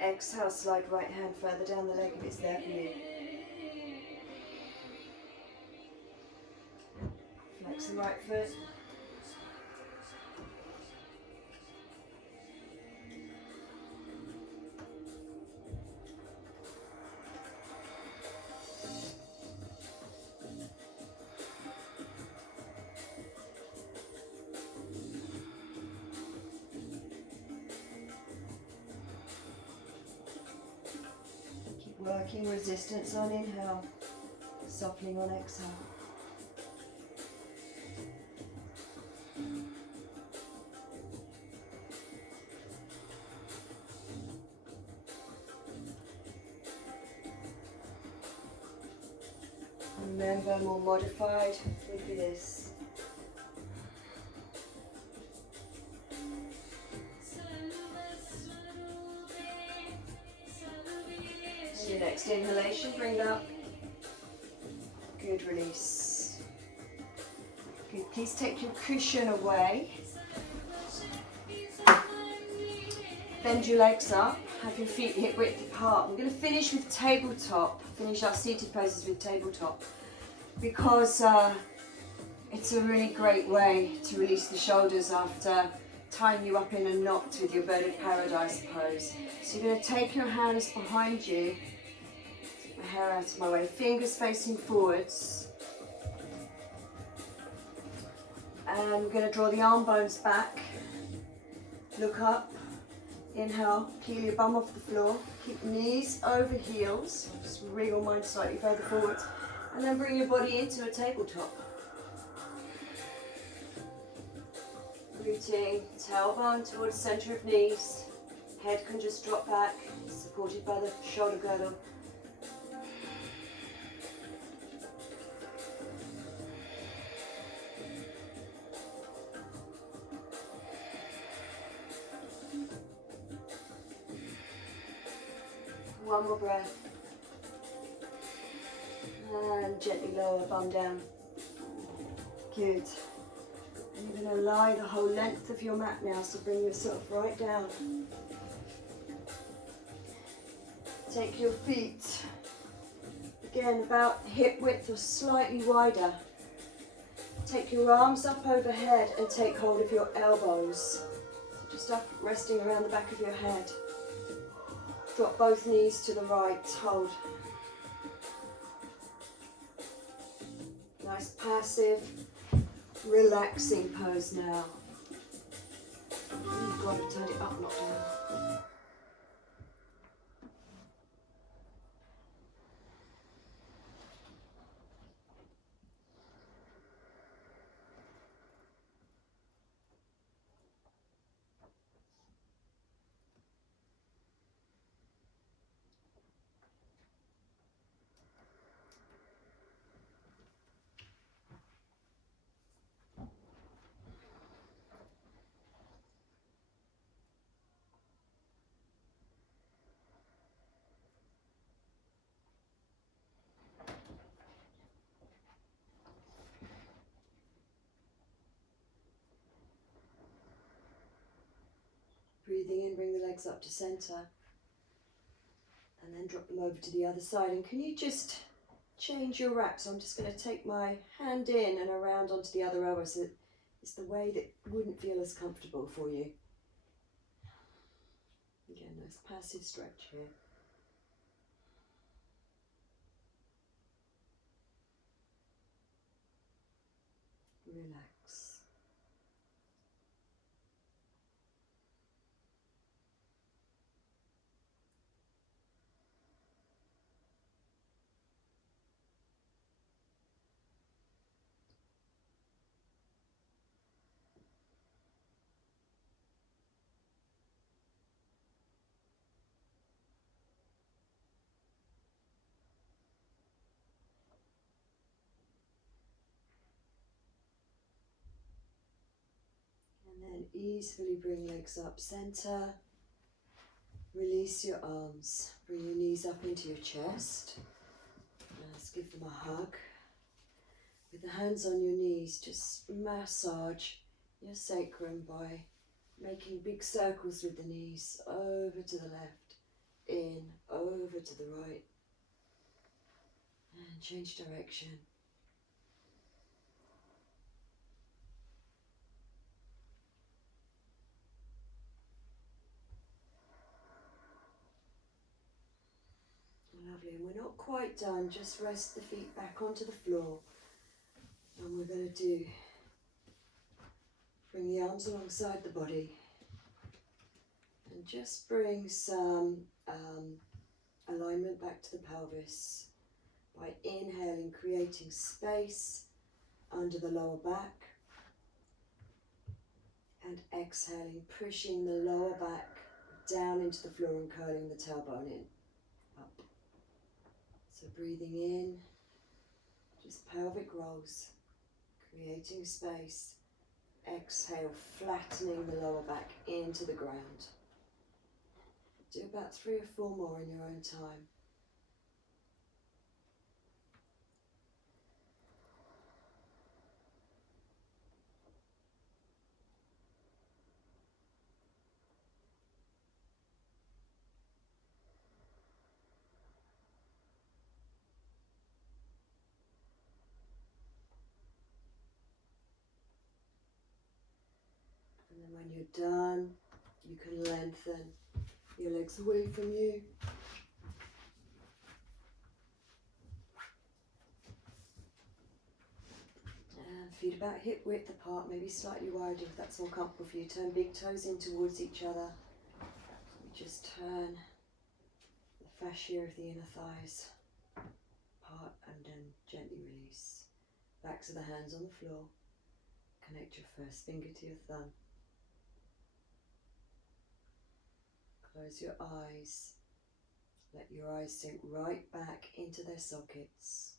Exhale, slide right hand further down the leg if it's there for you. Flex the right foot. Keep working resistance on inhale, softening on exhale. Remember, more modified would be this. And your next inhalation, bring it up. Good, release. Good, please take your cushion away. Bend your legs up, have your feet hip width apart. We're going to finish with tabletop, finish our seated poses with tabletop, because it's a really great way to release the shoulders after tying you up in a knot with your bird of paradise pose. So you're going to take your hands behind you, take my hair out of my way, fingers facing forwards, and we're going to draw the arm bones back, look up. Inhale, peel your bum off the floor, keep knees over heels, just bring your mind slightly further forwards, and then bring your body into a tabletop. Rooting tailbone towards centre of knees, head can just drop back, supported by the shoulder girdle. One more breath. And gently lower, bum down. Good. And you're going to lie the whole length of your mat now, so bring yourself right down. Take your feet, again, about hip width or slightly wider. Take your arms up overhead and take hold of your elbows. So just up, resting around the back of your head. Drop both knees to the right, hold. Nice passive, relaxing pose now. You've got to turn it up, not down. breathing in, bring the legs up to centre. And then drop them over to the other side. And can you just change your wrap? So I'm just going to take my hand in and around onto the other elbow so that it's the way that wouldn't feel as comfortable for you. Again, nice passive stretch here. Relax. And then easily bring legs up centre. Release your arms. Bring your knees up into your chest. Let's give them a hug. With the hands on your knees, just massage your sacrum by making big circles with the knees, over to the left, in, over to the right, and change direction. Lovely, and we're not quite done, just rest the feet back onto the floor, and we're going to bring the arms alongside the body, and just bring some alignment back to the pelvis by inhaling, creating space under the lower back, and exhaling, pushing the lower back down into the floor and curling the tailbone in, up. So breathing in, just pelvic rolls, creating space. Exhale, flattening the lower back into the ground. Do about 3 or 4 more in your own time. And then when you're done, you can lengthen your legs away from you. And feet about hip width apart, maybe slightly wider if that's more comfortable for you. Turn big toes in towards each other. You just turn the fascia of the inner thighs apart and then gently release. Backs of the hands on the floor. Connect your first finger to your thumb. Close your eyes. Let your eyes sink right back into their sockets.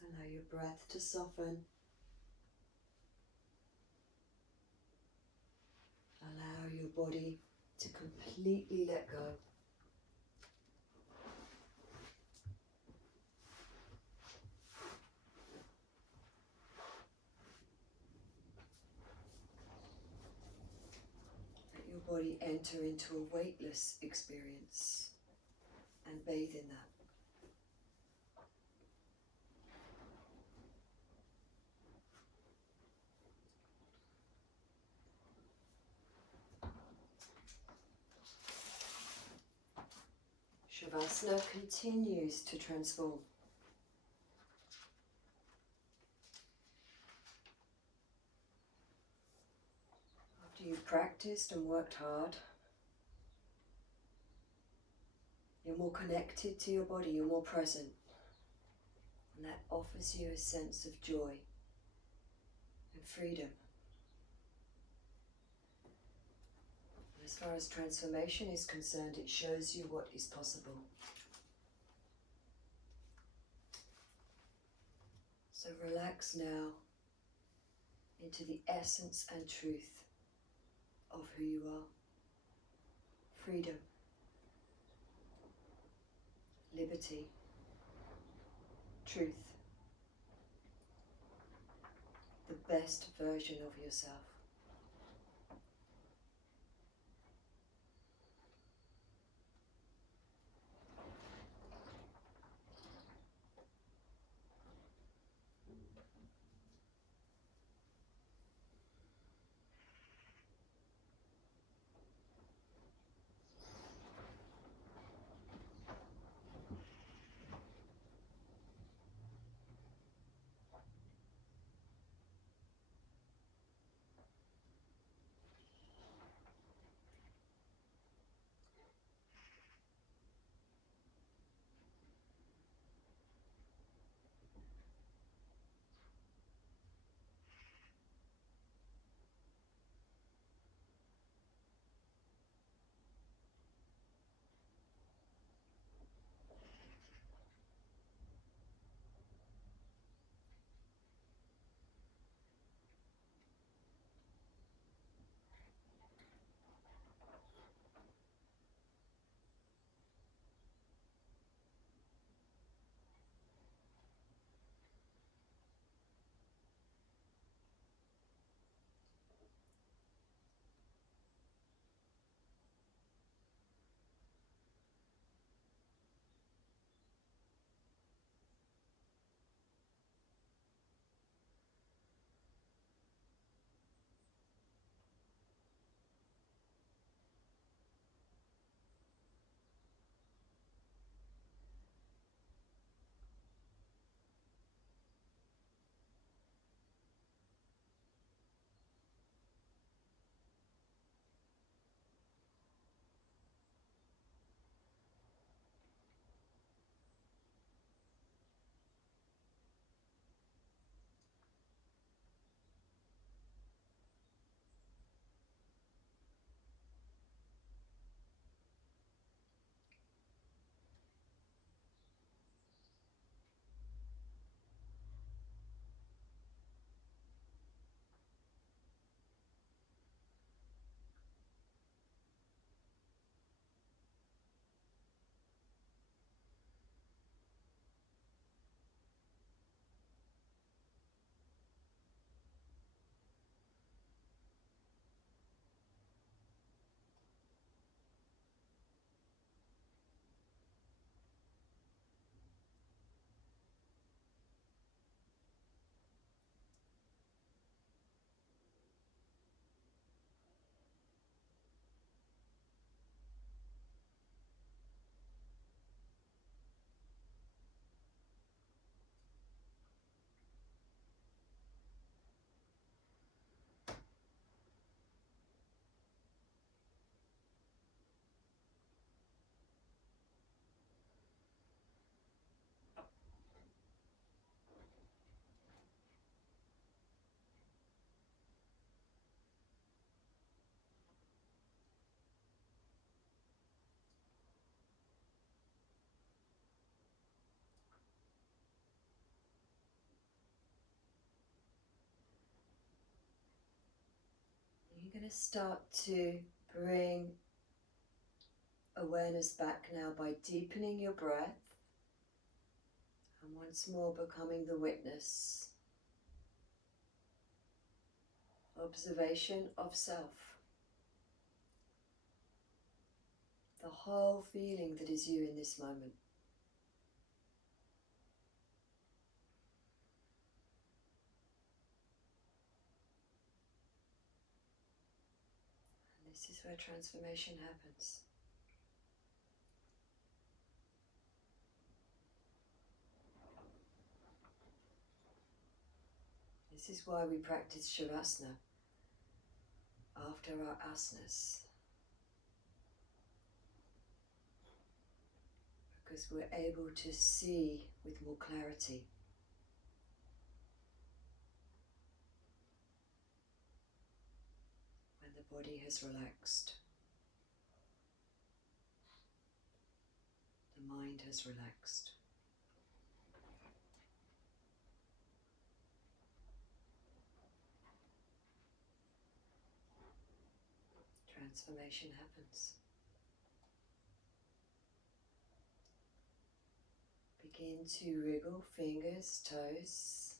Allow your breath to soften. Allow your body to completely let go. Let your body enter into a weightless experience and bathe in that. Shavasana continues to transform. After you've practiced and worked hard, you're more connected to your body, you're more present, and that offers you a sense of joy and freedom. As far as transformation is concerned, it shows you what is possible. So relax now into the essence and truth of who you are. Freedom, liberty, truth. the best version of yourself. You're going to start to bring awareness back now by deepening your breath and once more becoming the witness. Observation of self. The whole feeling that is you in this moment. And this is where transformation happens. This is why we practice Shavasana after our asanas. Because we're able to see with more clarity. When the body has relaxed. The mind has relaxed. Transformation happens. Begin to wriggle fingers, toes.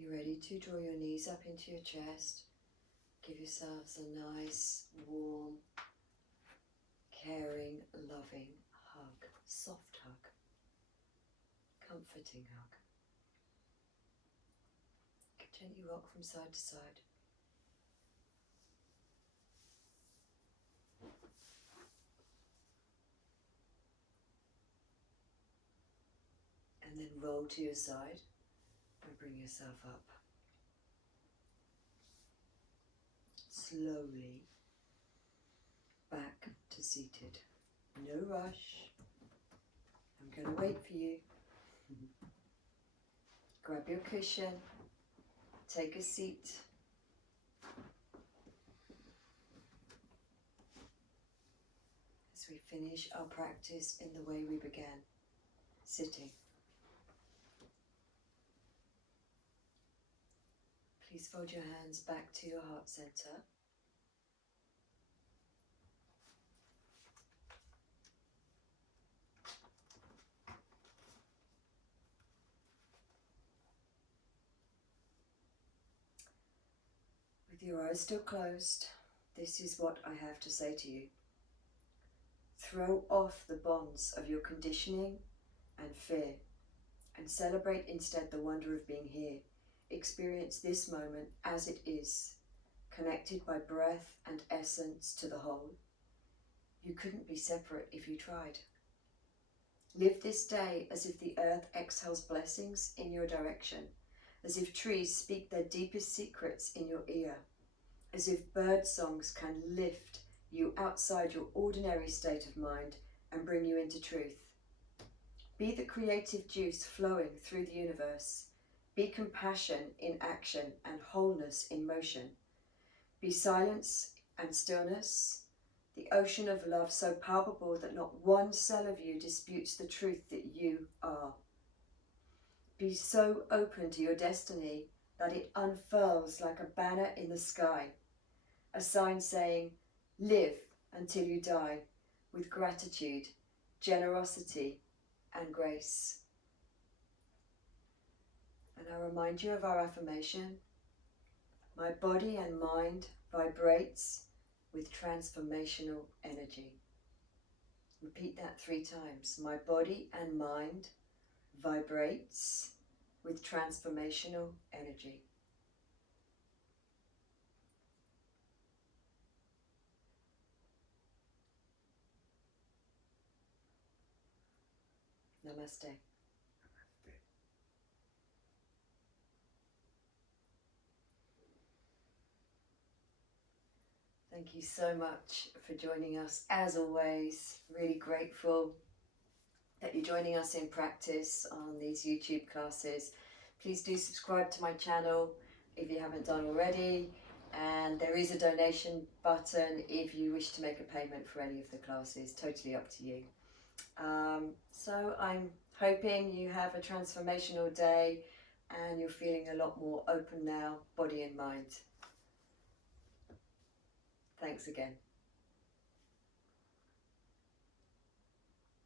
you're ready to draw your knees up into your chest, give yourselves a nice, warm, caring, loving hug, soft hug, comforting hug. Gently rock from side to side. And then roll to your side and bring yourself up. Slowly back to seated. No rush. I'm going to wait for you. Grab your cushion. Take a seat. As we finish our practice in the way we began, sitting. Please fold your hands back to your heart center. With your eyes still closed, this is what I have to say to you. Throw off the bonds of your conditioning and fear, and celebrate instead the wonder of being here. Experience this moment as it is, connected by breath and essence to the whole. You couldn't be separate if you tried. Live this day as if the earth exhales blessings in your direction, as if trees speak their deepest secrets in your ear, as if bird songs can lift you outside your ordinary state of mind and bring you into truth. Be the creative juice flowing through the universe. Be compassion in action and wholeness in motion. Be silence and stillness, the ocean of love so palpable that not one cell of you disputes the truth that you are. Be so open to your destiny that it unfurls like a banner in the sky, a sign saying, live until you die with gratitude, generosity, and grace. And I remind you of our affirmation. My body and mind vibrates with transformational energy. Repeat that 3 times. My body and mind vibrates with transformational energy. Namaste. Thank you so much for joining us. As always, really grateful that you're joining us in practice on these YouTube classes. Please do subscribe to my channel if you haven't done already. And there is a donation button if you wish to make a payment for any of the classes. Totally up to you. So I'm hoping you have a transformational day and you're feeling a lot more open now, body and mind. Thanks again.